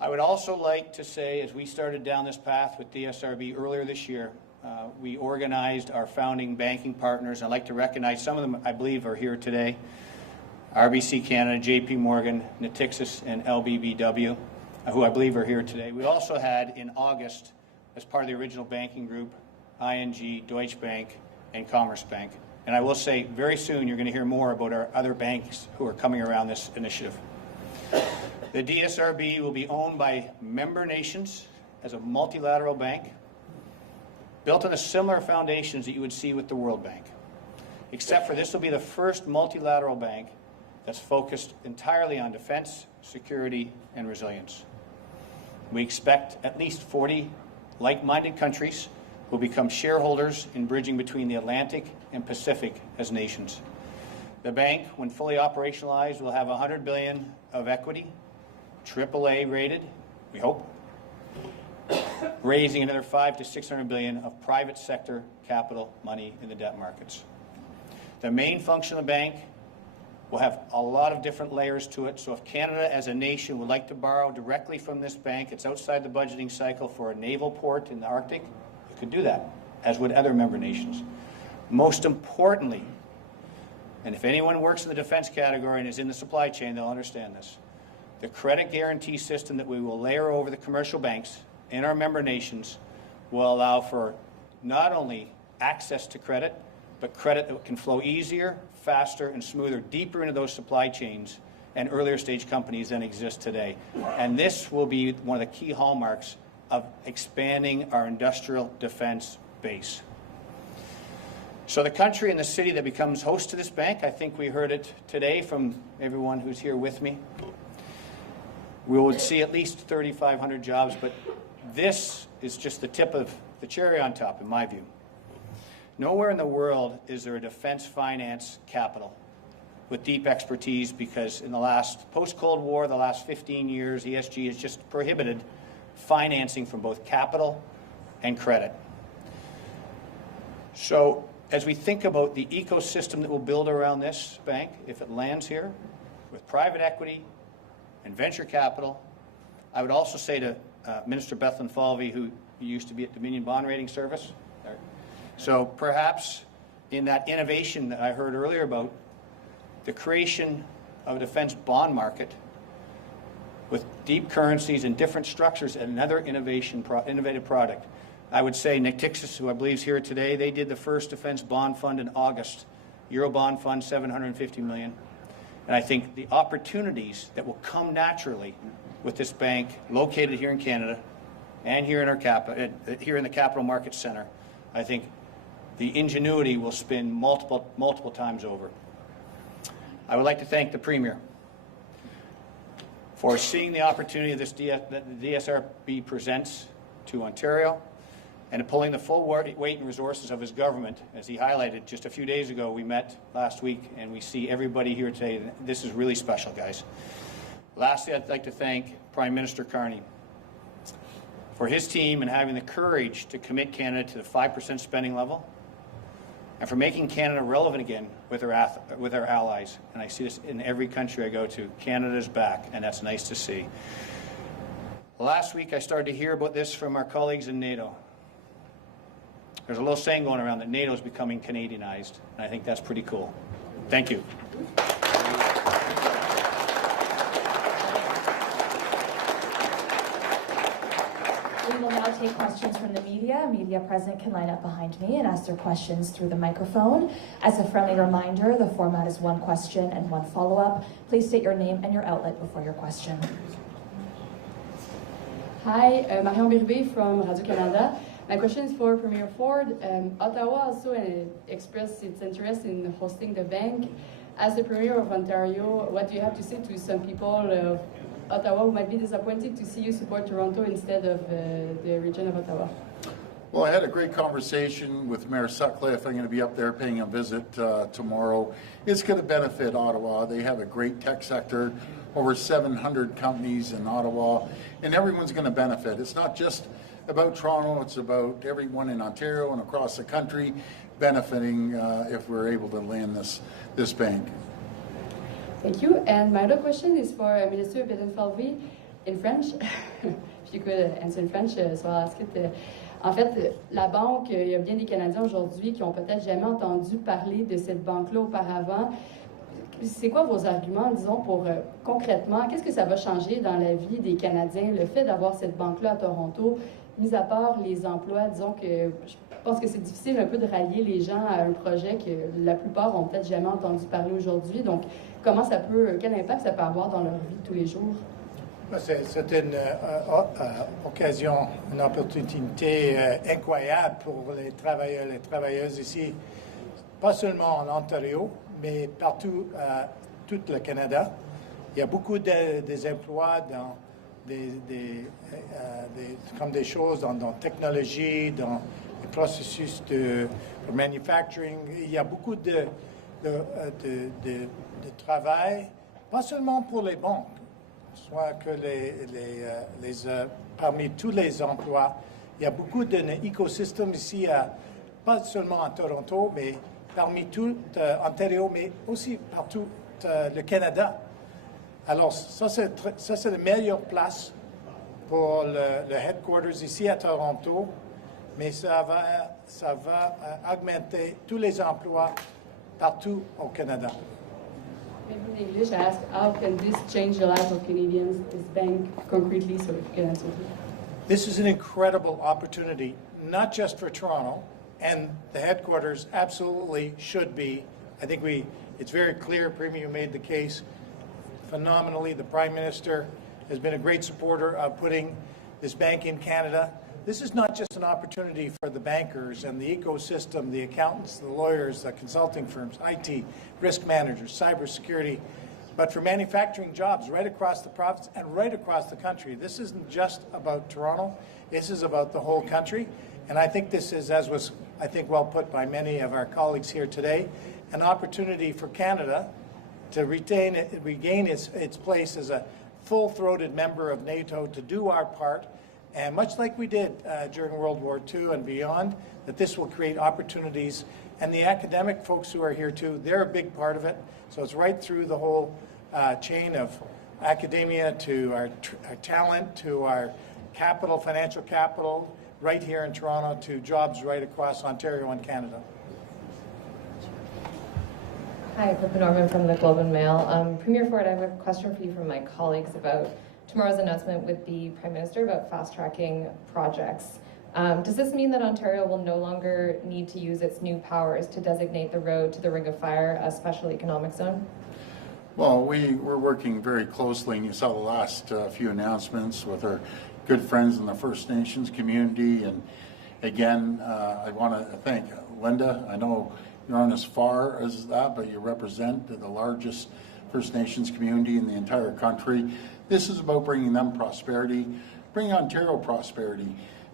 I would also like to say, as we started down this path with DSRB earlier this year, we organized our founding banking partners. I'd like to recognize some of them, I believe, are here today. RBC Canada, JP Morgan, Natixis, and LBBW, who I believe are here today. We also had in August, as part of the original banking group, ING, Deutsche Bank, and Commerce Bank. And I will say, very soon you're going to hear more about our other banks who are coming around this initiative. The DSRB will be owned by member nations as a multilateral bank, built on the similar foundations that you would see with the World Bank, except for this will be the first multilateral bank that's focused entirely on defense, security, and resilience. We expect at least 40 like-minded countries will become shareholders in bridging between the Atlantic and Pacific as nations. The bank, when fully operationalized, will have $100 billion of equity, AAA rated, we hope, raising another $500 to $600 billion of private sector capital money in the debt markets. The main function of the bank will have a lot of different layers to it. So if Canada as a nation would like to borrow directly from this bank, it's outside the budgeting cycle for a naval port in the Arctic, it could do that, as would other member nations. Most importantly, and if anyone works in the defense category and is in the supply chain, they'll understand this, the credit guarantee system that we will layer over the commercial banks in our member nations will allow for not only access to credit, but credit that can flow easier, faster, and smoother, deeper into those supply chains and earlier stage companies than exist today. And this will be one of the key hallmarks of expanding our industrial defense base. So the country and the city that becomes host to this bank, I think we heard it today from everyone who's here with me. We will see at least 3,500 jobs, but this is just the tip of the cherry on top, in my view. Nowhere in the world is there a defense finance capital with deep expertise, because in the last, post-Cold War, the last 15 years, ESG has just prohibited financing from both capital and credit. So as we think about the ecosystem that we'll build around this bank, if it lands here, with private equity and venture capital, I would also say to Minister Bethlenfalvy, who used to be at Dominion Bond Rating Service. So perhaps in that innovation that I heard earlier about, the creation of a defense bond market with deep currencies and different structures and another innovative product. I would say Natixis, who I believe is here today, they did the first defense bond fund in August. Eurobond fund, $750 million. And I think the opportunities that will come naturally with this bank located here in Canada and here in our here in the Capital Markets Center, I think the ingenuity will spin multiple times over. I would like to thank the Premier for seeing the opportunity that the DSRB presents to Ontario and pulling the full weight and resources of his government. As he highlighted just a few days ago, we met last week and we see everybody here today. This is really special, guys. Lastly, I'd like to thank Prime Minister Carney for his team and having the courage to commit Canada to the 5% spending level, and for making Canada relevant again with our allies. And I see this in every country I go to. Canada's back, and that's nice to see. Last week, I started to hear about this from our colleagues in NATO. There's a little saying going around that NATO is becoming Canadianized, and I think that's pretty cool. Thank you. We will now take questions from the media. Media present can line up behind me and ask their questions through the microphone. As a friendly reminder, the format is one question and one follow-up. Please state your name and your outlet before your question. Hi, Marion Birubé from Radio-Canada. My question is for Premier Ford. Ottawa also expressed its interest in hosting the bank. As the Premier of Ontario, what do you have to say to some people of Ottawa who might be disappointed to see you support Toronto instead of the region of Ottawa? Well, I had a great conversation with Mayor Sutcliffe. I'm going to be up there paying a visit tomorrow. It's going to benefit Ottawa. They have a great tech sector, over 700 companies in Ottawa, and everyone's going to benefit. It's not just about Toronto, it's about everyone in Ontario and across the country benefiting if we're able to land this bank. Thank you. And my other question is for Minister Bethlenfalvy in French. If you could answer in French, so I'll ask it. En fait, la banque, il y a bien des Canadiens aujourd'hui qui ont peut-être jamais entendu parler de cette banque-là auparavant. C'est quoi vos arguments, disons, pour concrètement, qu'est-ce que ça va changer dans la vie des Canadiens, le fait d'avoir cette banque-là à Toronto, mis à part les emplois, disons que je pense que c'est difficile un peu de rallier les gens à un projet que la plupart ont peut-être jamais entendu parler aujourd'hui. Donc, comment ça peut, quel impact ça peut avoir dans leur vie de tous les jours? C'est une occasion, une opportunité incroyable pour les travailleurs, les travailleuses ici, pas seulement en Ontario, mais partout, tout le Canada. Il y a beaucoup des emplois dans comme des choses dans la technologie, dans les processus de manufacturing. Il y a beaucoup de travail, pas seulement pour les banques, soit que parmi tous les emplois, il y a beaucoup d'un écosystème ici, pas seulement à Toronto, mais parmi tout Ontario, mais aussi partout le Canada. Alors, ça, c'est la meilleure place pour le headquarters ici à Toronto, mais ça va augmenter tous les emplois partout au Canada. Maybe in English, I ask, how can this change the lives of Canadians, this bank, concretely, so if you can answer that? This is an incredible opportunity, not just for Toronto, and the headquarters absolutely should be. I think it's very clear, Premier made the case phenomenally. The Prime Minister has been a great supporter of putting this bank in Canada. this is not just an opportunity for the bankers and the ecosystem, the accountants, the lawyers, the consulting firms, IT, risk managers, cybersecurity, but for manufacturing jobs right across the province and right across the country. This isn't just about Toronto. This is about the whole country. And I think this is, as was, I think, well put by many of our colleagues here today, an opportunity for Canada to regain its place as a full-throated member of NATO, to do our part, and much like we did during World War II and beyond, that this will create opportunities. And the academic folks who are here too, they're a big part of it. So it's right through the whole chain of academia to our talent, to our capital, financial capital, right here in Toronto, to jobs right across Ontario and Canada. Hi, Pippa Norman from the Globe and Mail. Premier Ford, I have a question for you from my colleagues about tomorrow's announcement with the Prime Minister about fast-tracking projects. Does this mean that Ontario will no longer need to use its new powers to designate the road to the Ring of Fire a special economic zone? Well, we're working very closely, and you saw the last few announcements with our good friends in the First Nations community. And again, I want to thank Linda. I know you aren't as far as that, but you represent the largest First Nations community in the entire country. This is about bringing them prosperity, bringing Ontario prosperity,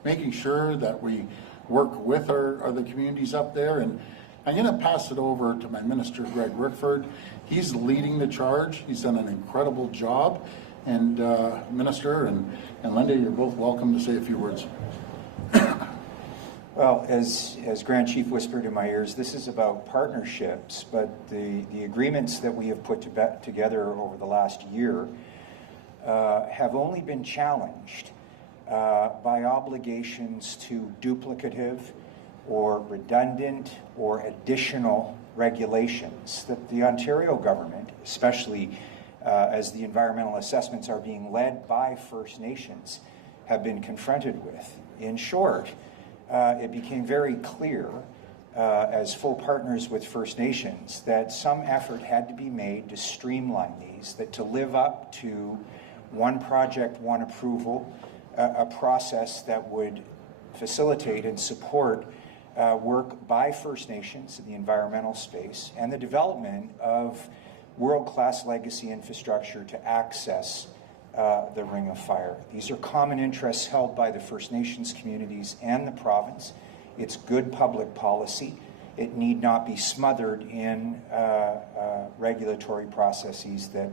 making sure that we work with our other communities up there. And I'm going to pass it over to my minister, Greg Rickford. He's leading the charge. He's done an incredible job. And Minister and Linda, you're both welcome to say a few words. Well, as Grand Chief whispered in my ears, this is about partnerships, but the agreements that we have put together over the last year have only been challenged by obligations to duplicative or redundant or additional regulations that the Ontario government, especially as the environmental assessments are being led by First Nations, have been confronted with. In short, it became very clear as full partners with First Nations that some effort had to be made to streamline these, that to live up to one project, one approval, a process that would facilitate and support work by First Nations in the environmental space and the development of world-class legacy infrastructure to access the Ring of Fire. These are common interests held by the First Nations communities and the province. It's good public policy. It need not be smothered in regulatory processes that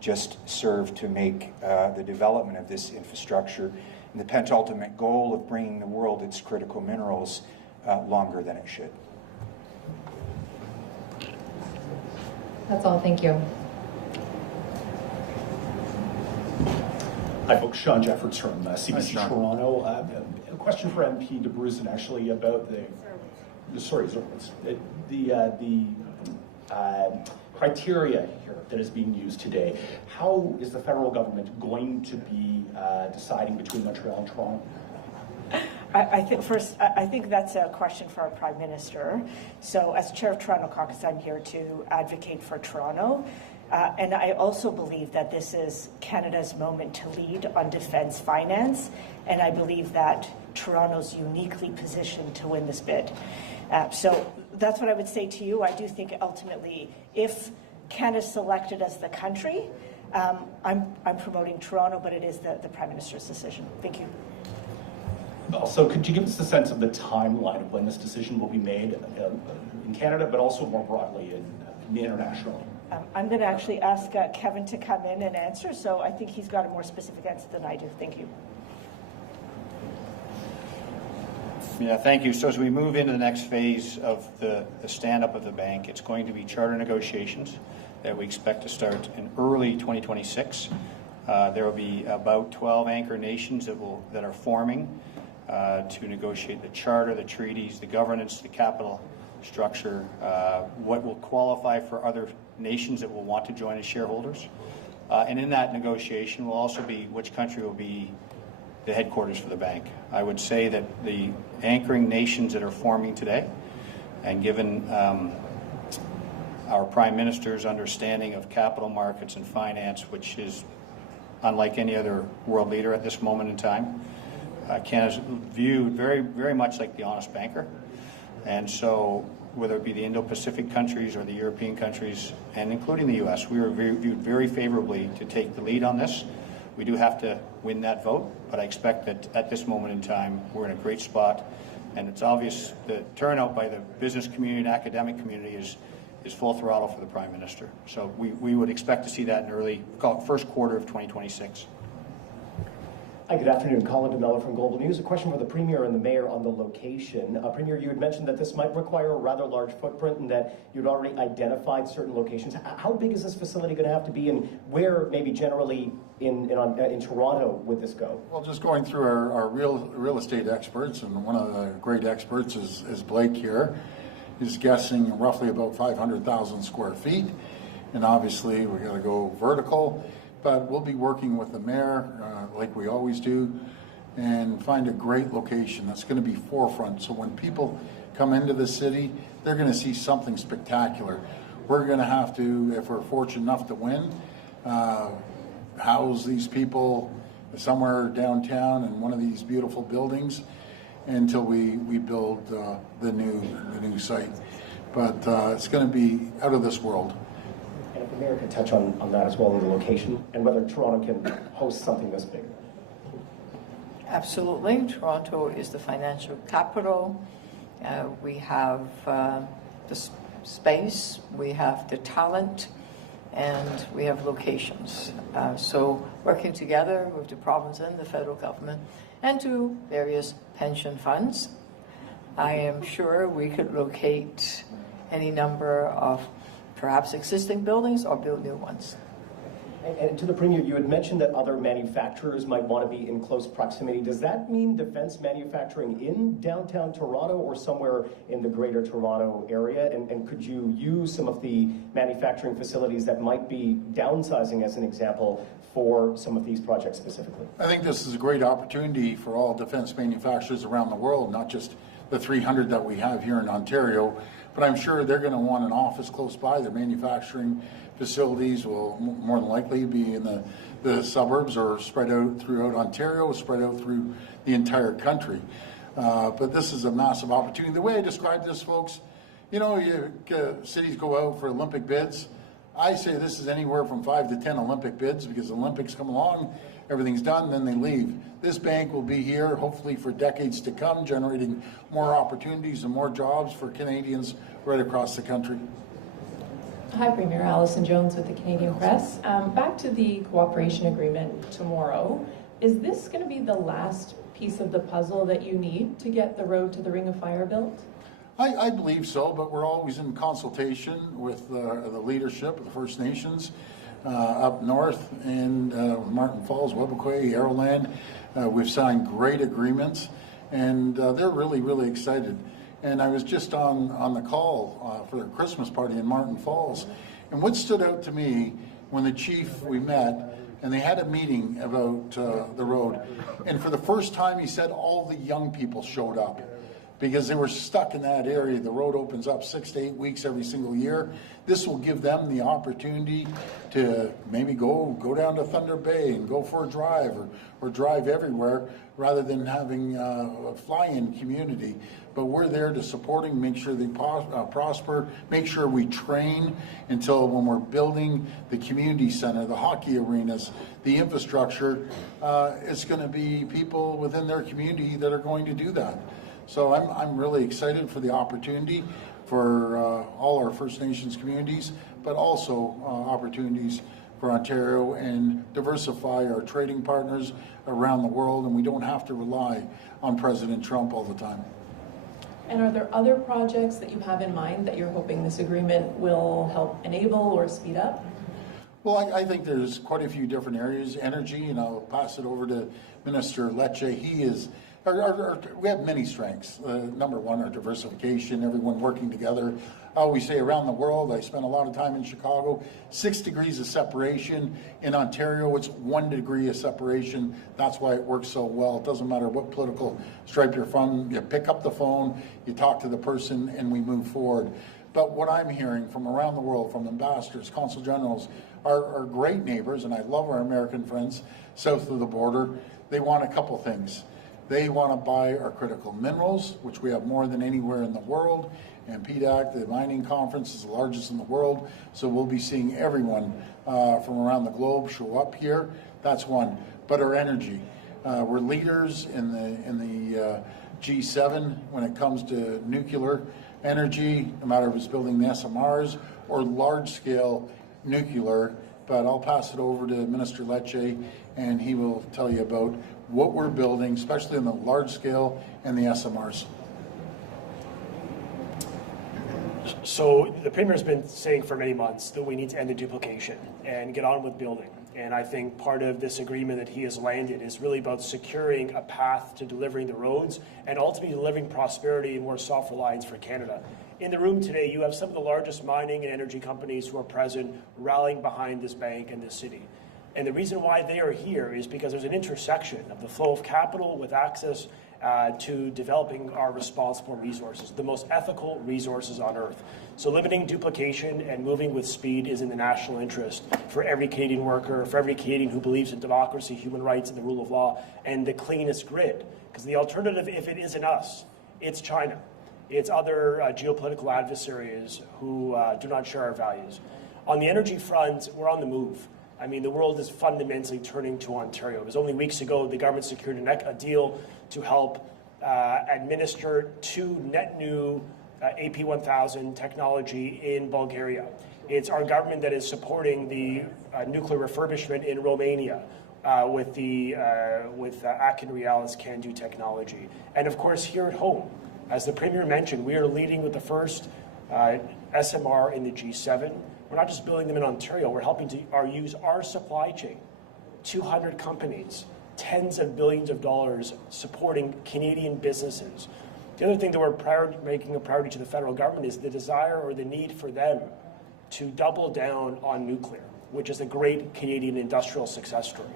just serve to make the development of this infrastructure and the penultimate goal of bringing the world its critical minerals longer than it should. That's all, thank you. Hi folks, Sean Jeffords from CBC Toronto. A question for MP DeBruzen actually about the criteria here that is being used today. How is the federal government going to be deciding between Montreal and Toronto? I think that's a question for our Prime Minister. So as Chair of Toronto Caucus, I'm here to advocate for Toronto. And I also believe that this is Canada's moment to lead on defense finance. And I believe that Toronto's uniquely positioned to win this bid. So that's what I would say to you. I do think ultimately, if Canada's selected as the country, I'm promoting Toronto, but it is the Prime Minister's decision. Thank you. Also, could you give us a sense of the timeline of when this decision will be made in Canada, but also more broadly internationally? I'm going to actually ask Kevin to come in and answer, so I think he's got a more specific answer than I do. Thank you. Yeah, thank you. So as we move into the next phase of the stand-up of the bank, it's going to be charter negotiations that we expect to start in early 2026. There will be about 12 anchor nations that are forming to negotiate the charter, the treaties, the governance, the capital structure, what will qualify for other nations that will want to join as shareholders. And in that negotiation will also be which country will be the headquarters for the bank. I would say that the anchoring nations that are forming today, and given our Prime Minister's understanding of capital markets and finance, which is unlike any other world leader at this moment in time, Canada's viewed very, very much like the honest banker. And so whether it be the Indo-Pacific countries or the European countries, and including the U.S., we were viewed very favorably to take the lead on this. We do have to win that vote, but I expect that at this moment in time, we're in a great spot. And it's obvious the turnout by the business community and academic community is full throttle for the Prime Minister. So we would expect to see that in early, call it first quarter of 2026. Hi, good afternoon. Colin DeMello from Global News. A question for the Premier and the Mayor on the location. Premier, you had mentioned that this might require a rather large footprint and that you'd already identified certain locations. How big is this facility going to have to be, and where maybe generally in Toronto would this go? Well, just going through our real estate experts, and one of the great experts is Blake here. He's guessing roughly about 500,000 square feet, and obviously we got to go vertical. But we'll be working with the mayor, like we always do, and find a great location that's going to be forefront. So when people come into the city, they're going to see something spectacular. We're going to have to, if we're fortunate enough to win, house these people somewhere downtown in one of these beautiful buildings until we build the new site. But it's going to be out of this world. And if the Mayor could touch on that as well, in the location, and whether Toronto can host something this big. Absolutely. Toronto is the financial capital. We have the space, we have the talent, and we have locations. So working together with the province and the federal government and to various pension funds, I am sure we could locate any number of perhaps existing buildings or build new ones. And to the Premier, you had mentioned that other manufacturers might want to be in close proximity. Does that mean defense manufacturing in downtown Toronto or somewhere in the greater Toronto area? And could you use some of the manufacturing facilities that might be downsizing, as an example, for some of these projects specifically? I think this is a great opportunity for all defense manufacturers around the world, not just the 300 that we have here in Ontario, but I'm sure they're going to want an office close by. Their manufacturing facilities will more than likely be in the suburbs or spread out throughout Ontario, spread out through the entire country. But this is a massive opportunity. The way I describe this, folks, you know, cities go out for Olympic bids. I say this is anywhere from 5 to 10 Olympic bids, because the Olympics come along, everything's done, then they leave. This bank will be here hopefully for decades to come, generating more opportunities and more jobs for Canadians right across the country. Hi, Premier. Alison Jones with the Canadian Press. Back to the cooperation agreement tomorrow. Is this going to be the last piece of the puzzle that you need to get the road to the Ring of Fire built? I believe so, but we're always in consultation with the leadership of the First Nations up north, and Martin Falls, Webequie, Arrowland. We've signed great agreements, and they're really, really excited. And I was just on the call for their Christmas party in Martin Falls, and what stood out to me when the chief, we met, and they had a meeting about the road, and for the first time he said all the young people showed up, because they were stuck in that area. The road opens up 6 to 8 weeks every single year. This will give them the opportunity to maybe go down to Thunder Bay and go for a drive, or drive everywhere, rather than having a fly-in community. But we're there to supporting, make sure they prosper, make sure we train until when we're building the community center, the hockey arenas, the infrastructure, it's going to be people within their community that are going to do that. So I'm really excited for the opportunity for all our First Nations communities, but also opportunities for Ontario, and diversify our trading partners around the world, and we don't have to rely on President Trump all the time. And are there other projects that you have in mind that you're hoping this agreement will help enable or speed up? Well, I think there's quite a few different areas. Energy, and I'll pass it over to Minister Lecce. He is, we have many strengths. Number one, our diversification, everyone working together. I always say around the world, I spent a lot of time in Chicago, 6 degrees of separation. In Ontario, it's 1 degree of separation. That's why it works so well. It doesn't matter what political stripe you're from. You pick up the phone, you talk to the person, and we move forward. But what I'm hearing from around the world, from ambassadors, consul generals, our great neighbors, and I love our American friends south of the border, they want a couple things. They want to buy our critical minerals, which we have more than anywhere in the world. And PDAC, the mining conference, is the largest in the world. So we'll be seeing everyone from around the globe show up here. That's one. But our energy. We're leaders in the G7 when it comes to nuclear energy, no matter if it's building the SMRs or large-scale nuclear. But I'll pass it over to Minister Lecce, and he will tell you about what we're building, especially in the large scale and the SMRs. So the Premier has been saying for many months that we need to end the duplication and get on with building. And I think part of this agreement that he has landed is really about securing a path to delivering the roads and ultimately delivering prosperity and more self-reliance for Canada. In the room today, you have some of the largest mining and energy companies who are present rallying behind this bank and this city. And the reason why they are here is because there's an intersection of the flow of capital with access to developing our responsible resources, the most ethical resources on earth. So limiting duplication and moving with speed is in the national interest for every Canadian worker, for every Canadian who believes in democracy, human rights, and the rule of law, and the cleanest grid. Because the alternative, if it isn't us, it's China. It's other geopolitical adversaries who do not share our values. On the energy front, we're on the move. I mean, the world is fundamentally turning to Ontario. It was only weeks ago the government secured a deal to help administer 2 net new AP1000 technology in Bulgaria. It's our government that is supporting the nuclear refurbishment in Romania with Akin Realis CANDU technology. And of course, here at home, as the Premier mentioned, we are leading with the first SMR in the G7. We're not just building them in Ontario, we're helping to use our supply chain. 200 companies, tens of billions of dollars supporting Canadian businesses. The other thing that we're making a priority to the federal government is the desire or the need for them to double down on nuclear, which is a great Canadian industrial success story.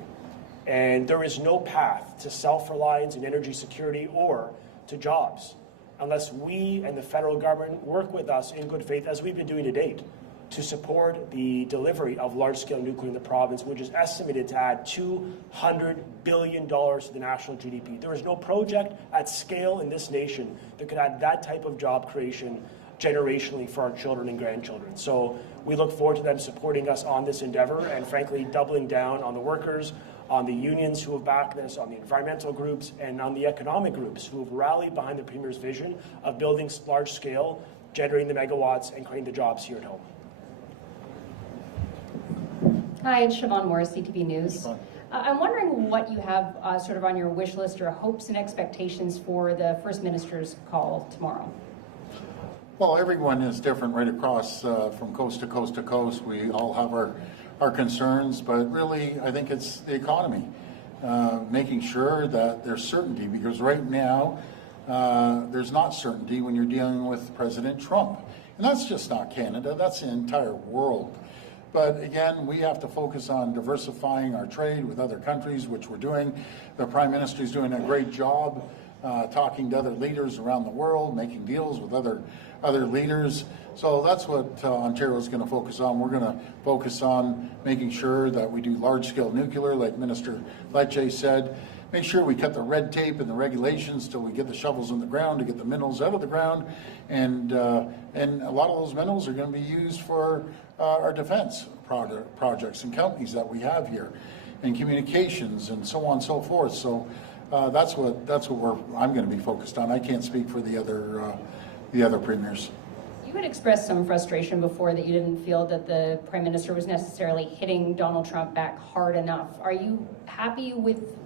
And there is no path to self-reliance and energy security or to jobs unless we and the federal government work with us in good faith, as we've been doing to date, to support the delivery of large-scale nuclear in the province, which is estimated to add $200 billion to the national GDP. There is no project at scale in this nation that could add that type of job creation generationally for our children and grandchildren. So we look forward to them supporting us on this endeavor and, frankly, doubling down on the workers, on the unions who have backed this, on the environmental groups, and on the economic groups who have rallied behind the Premier's vision of building large-scale, generating the megawatts, and creating the jobs here at home. Hi, it's Siobhan Morris, CTV News. I'm wondering what you have sort of on your wish list or hopes and expectations for the First Minister's call tomorrow. Well, everyone is different right across from coast to coast to coast. We all have our concerns, but really I think it's the economy, making sure that there's certainty, because right now there's not certainty when you're dealing with President Trump. And that's just not Canada, that's the entire world. But again, we have to focus on diversifying our trade with other countries, which we're doing. The Prime Minister is doing a great job talking to other leaders around the world, making deals with other leaders. So that's what Ontario is going to focus on. We're going to focus on making sure that we do large-scale nuclear, like Minister Lecce said. Make sure we cut the red tape and the regulations till we get the shovels in the ground to get the minerals out of the ground. And a lot of those minerals are going to be used for our defense projects and companies that we have here, and communications and so on and so forth. So that's what I'm going to be focused on. I can't speak for the other premiers. You had expressed some frustration before that you didn't feel that the Prime Minister was necessarily hitting Donald Trump back hard enough. Are you happy with,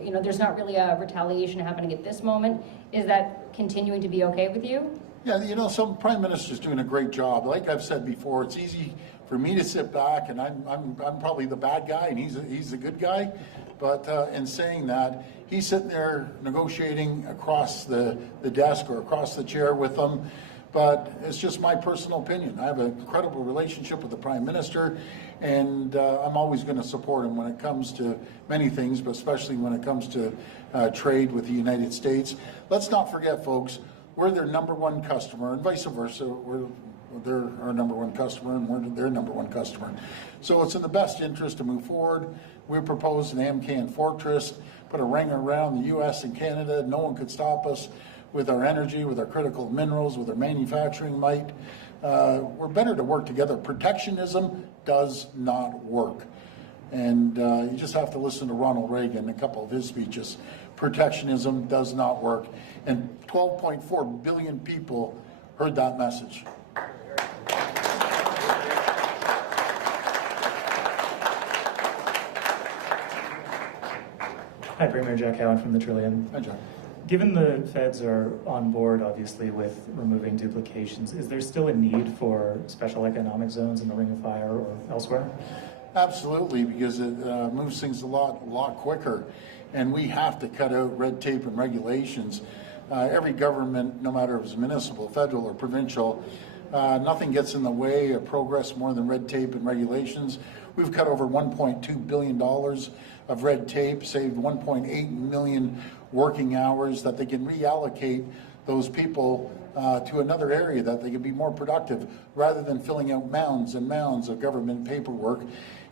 there's not really a retaliation happening at this moment? Is that continuing to be okay with you? Yeah, some Prime Minister's doing a great job. Like I've said before, it's easy for me to sit back, and I'm probably the bad guy, and he's the good guy. But in saying that, he's sitting there negotiating across the desk or across the chair with them. But it's just my personal opinion. I have an incredible relationship with the Prime Minister, and I'm always going to support him when it comes to many things, but especially when it comes to trade with the United States. Let's not forget, folks, we're their number one customer, and vice versa. They're our number one customer, and we're their number one customer. So it's in the best interest to move forward. We proposed an AMCAN Fortress. put a ring around the U.S. and Canada. No one could stop us with our energy, with our critical minerals, with our manufacturing might. We're better to work together. Protectionism does not work. And you just have to listen to Ronald Reagan, a couple of his speeches. Protectionism does not work. And 12.4 billion people heard that message. Hi, Premier Jack Howard from the Trillium. Hi, Jack. Given the feds are on board, obviously, with removing duplications, is there still a need for special economic zones in the Ring of Fire or elsewhere? Absolutely, because it moves things a lot quicker. And we have to cut out red tape and regulations. Every government, no matter if it's municipal, federal, or provincial, nothing gets in the way of progress more than red tape and regulations. We've cut over $1.2 billion of red tape, saved 1.8 million working hours that they can reallocate those people to another area that they can be more productive rather than filling out mounds and mounds of government paperwork.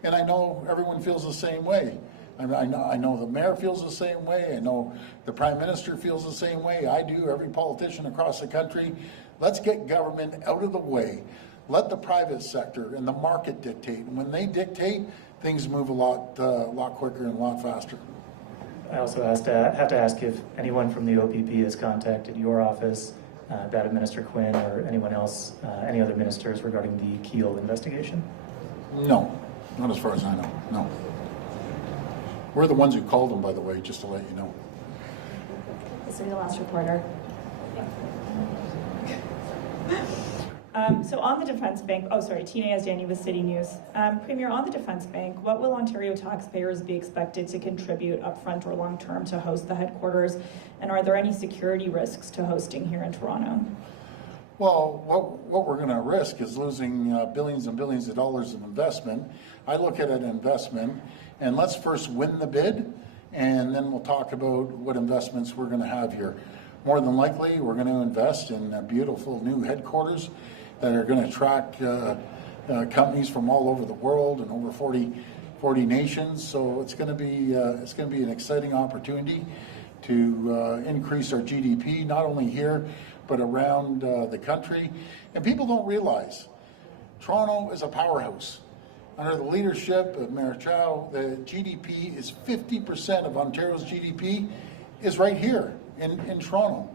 And I know everyone feels the same way. I know the mayor feels the same way. I know the prime minister feels the same way. I do, every politician across the country. Let's get government out of the way. Let the private sector and the market dictate. And when they dictate, things move a lot quicker and a lot faster. I also have to ask if anyone from the OPP has contacted your office, that of Minister Quinn, or anyone else, any other ministers regarding the Keel investigation? No, not as far as I know, no. We're the ones who called them, by the way, just to let you know. This will be the last reporter. So on the Defence Bank, Tina Yazdani with City News. Premier, on the Defence Bank, what will Ontario taxpayers be expected to contribute upfront or long term to host the headquarters? And are there any security risks to hosting here in Toronto? Well, what we're going to risk is losing billions and billions of dollars of investment. I look at an investment, and let's first win the bid, and then we'll talk about what investments we're going to have here. More than likely, we're going to invest in beautiful new headquarters that are going to attract companies from all over the world and over 40 nations. So it's going to be an exciting opportunity to increase our GDP, not only here but around the country. And people don't realize Toronto is a powerhouse. Under the leadership of Mayor Chow, the GDP is 50% of Ontario's GDP is right here in Toronto.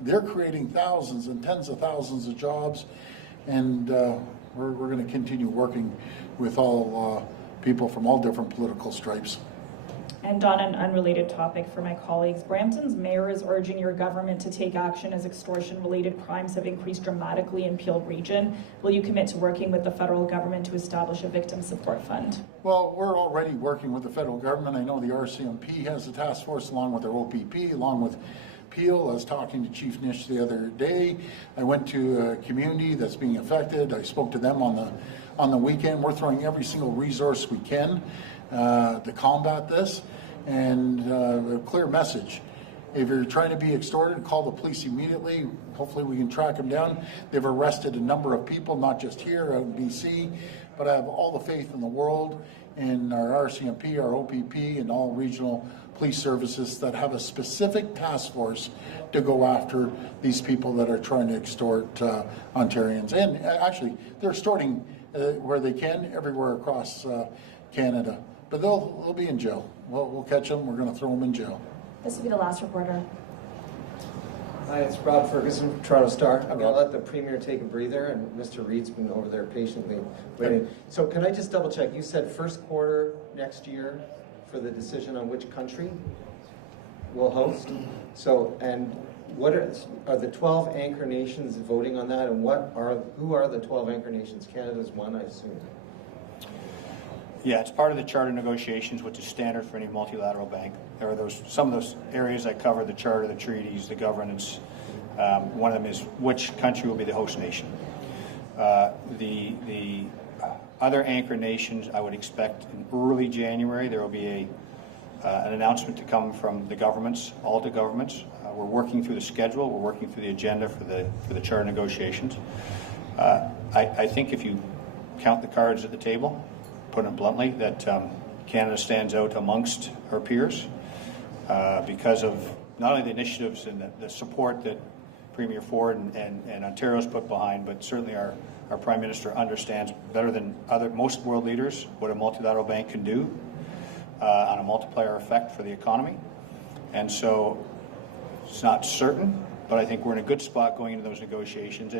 They're creating thousands and tens of thousands of jobs, and we're going to continue working with all people from all different political stripes. And on an unrelated topic for my colleagues, Brampton's mayor is urging your government to take action as extortion-related crimes have increased dramatically in Peel Region. Will you commit to working with the federal government to establish a victim support fund? Well, we're already working with the federal government. I know the RCMP has a task force along with their OPP, along with Peel. I was talking to Chief Nish the other day. I went to a community that's being affected. I spoke to them on the weekend. We're throwing every single resource we can to combat this, and a clear message. If you're trying to be extorted, call the police immediately. Hopefully we can track them down. They've arrested a number of people, not just here out in BC, but I have all the faith in the world in our RCMP, our OPP, and all regional police services that have a specific task force to go after these people that are trying to extort Ontarians. And actually, they're extorting where they can, everywhere across Canada. But they'll be in jail. We'll catch them. We're going to throw them in jail. This will be the last reporter. Hi, it's Rob Ferguson from Toronto Star. I'm going to let the Premier take a breather, and Mr. Reid's been over there patiently waiting. So can I just double check? You said first quarter next year for the decision on which country will host. So, and what are the 12 anchor nations voting on that, and who are the 12 anchor nations? Canada's one, I assume. Yeah, it's part of the charter negotiations, which is standard for any multilateral bank. There are some of those areas that cover the charter, the treaties, the governance. One of them is which country will be the host nation. The other anchor nations, I would expect in early January, there will be an announcement to come from the governments, all the governments. We're working through the schedule. We're working through the agenda for the charter negotiations. I think if you count the cards at the table, put it bluntly, that Canada stands out amongst our peers. because of not only the initiatives and the support that Premier Ford and Ontario's put behind, but certainly our Prime Minister understands better than most world leaders what a multilateral bank can do on a multiplier effect for the economy. And so it's not certain, but I think we're in a good spot going into those negotiations,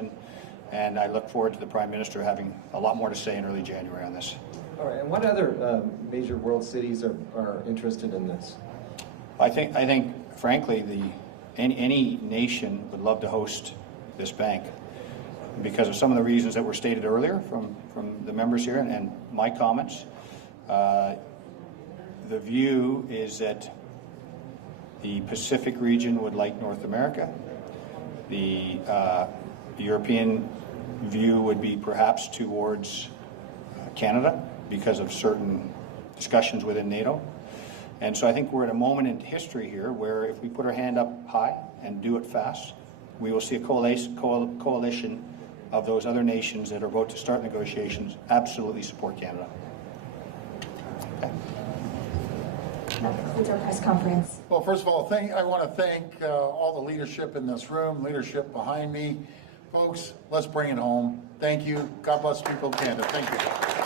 and I look forward to the Prime Minister having a lot more to say in early January on this. All right, and what other major world cities are interested in this? I think frankly, any nation would love to host this bank because of some of the reasons that were stated earlier from the members here and my comments. The view is that the Pacific region would like North America. The European view would be perhaps towards Canada because of certain discussions within NATO. And so I think we're at a moment in history here where if we put our hand up high and do it fast, we will see a coalition of those other nations that are about to start negotiations absolutely support Canada. Okay. That concludes our press conference. Well, first of all, I want to thank all the leadership in this room, leadership behind me. Folks, let's bring it home. Thank you. God bless people of Canada. Thank you.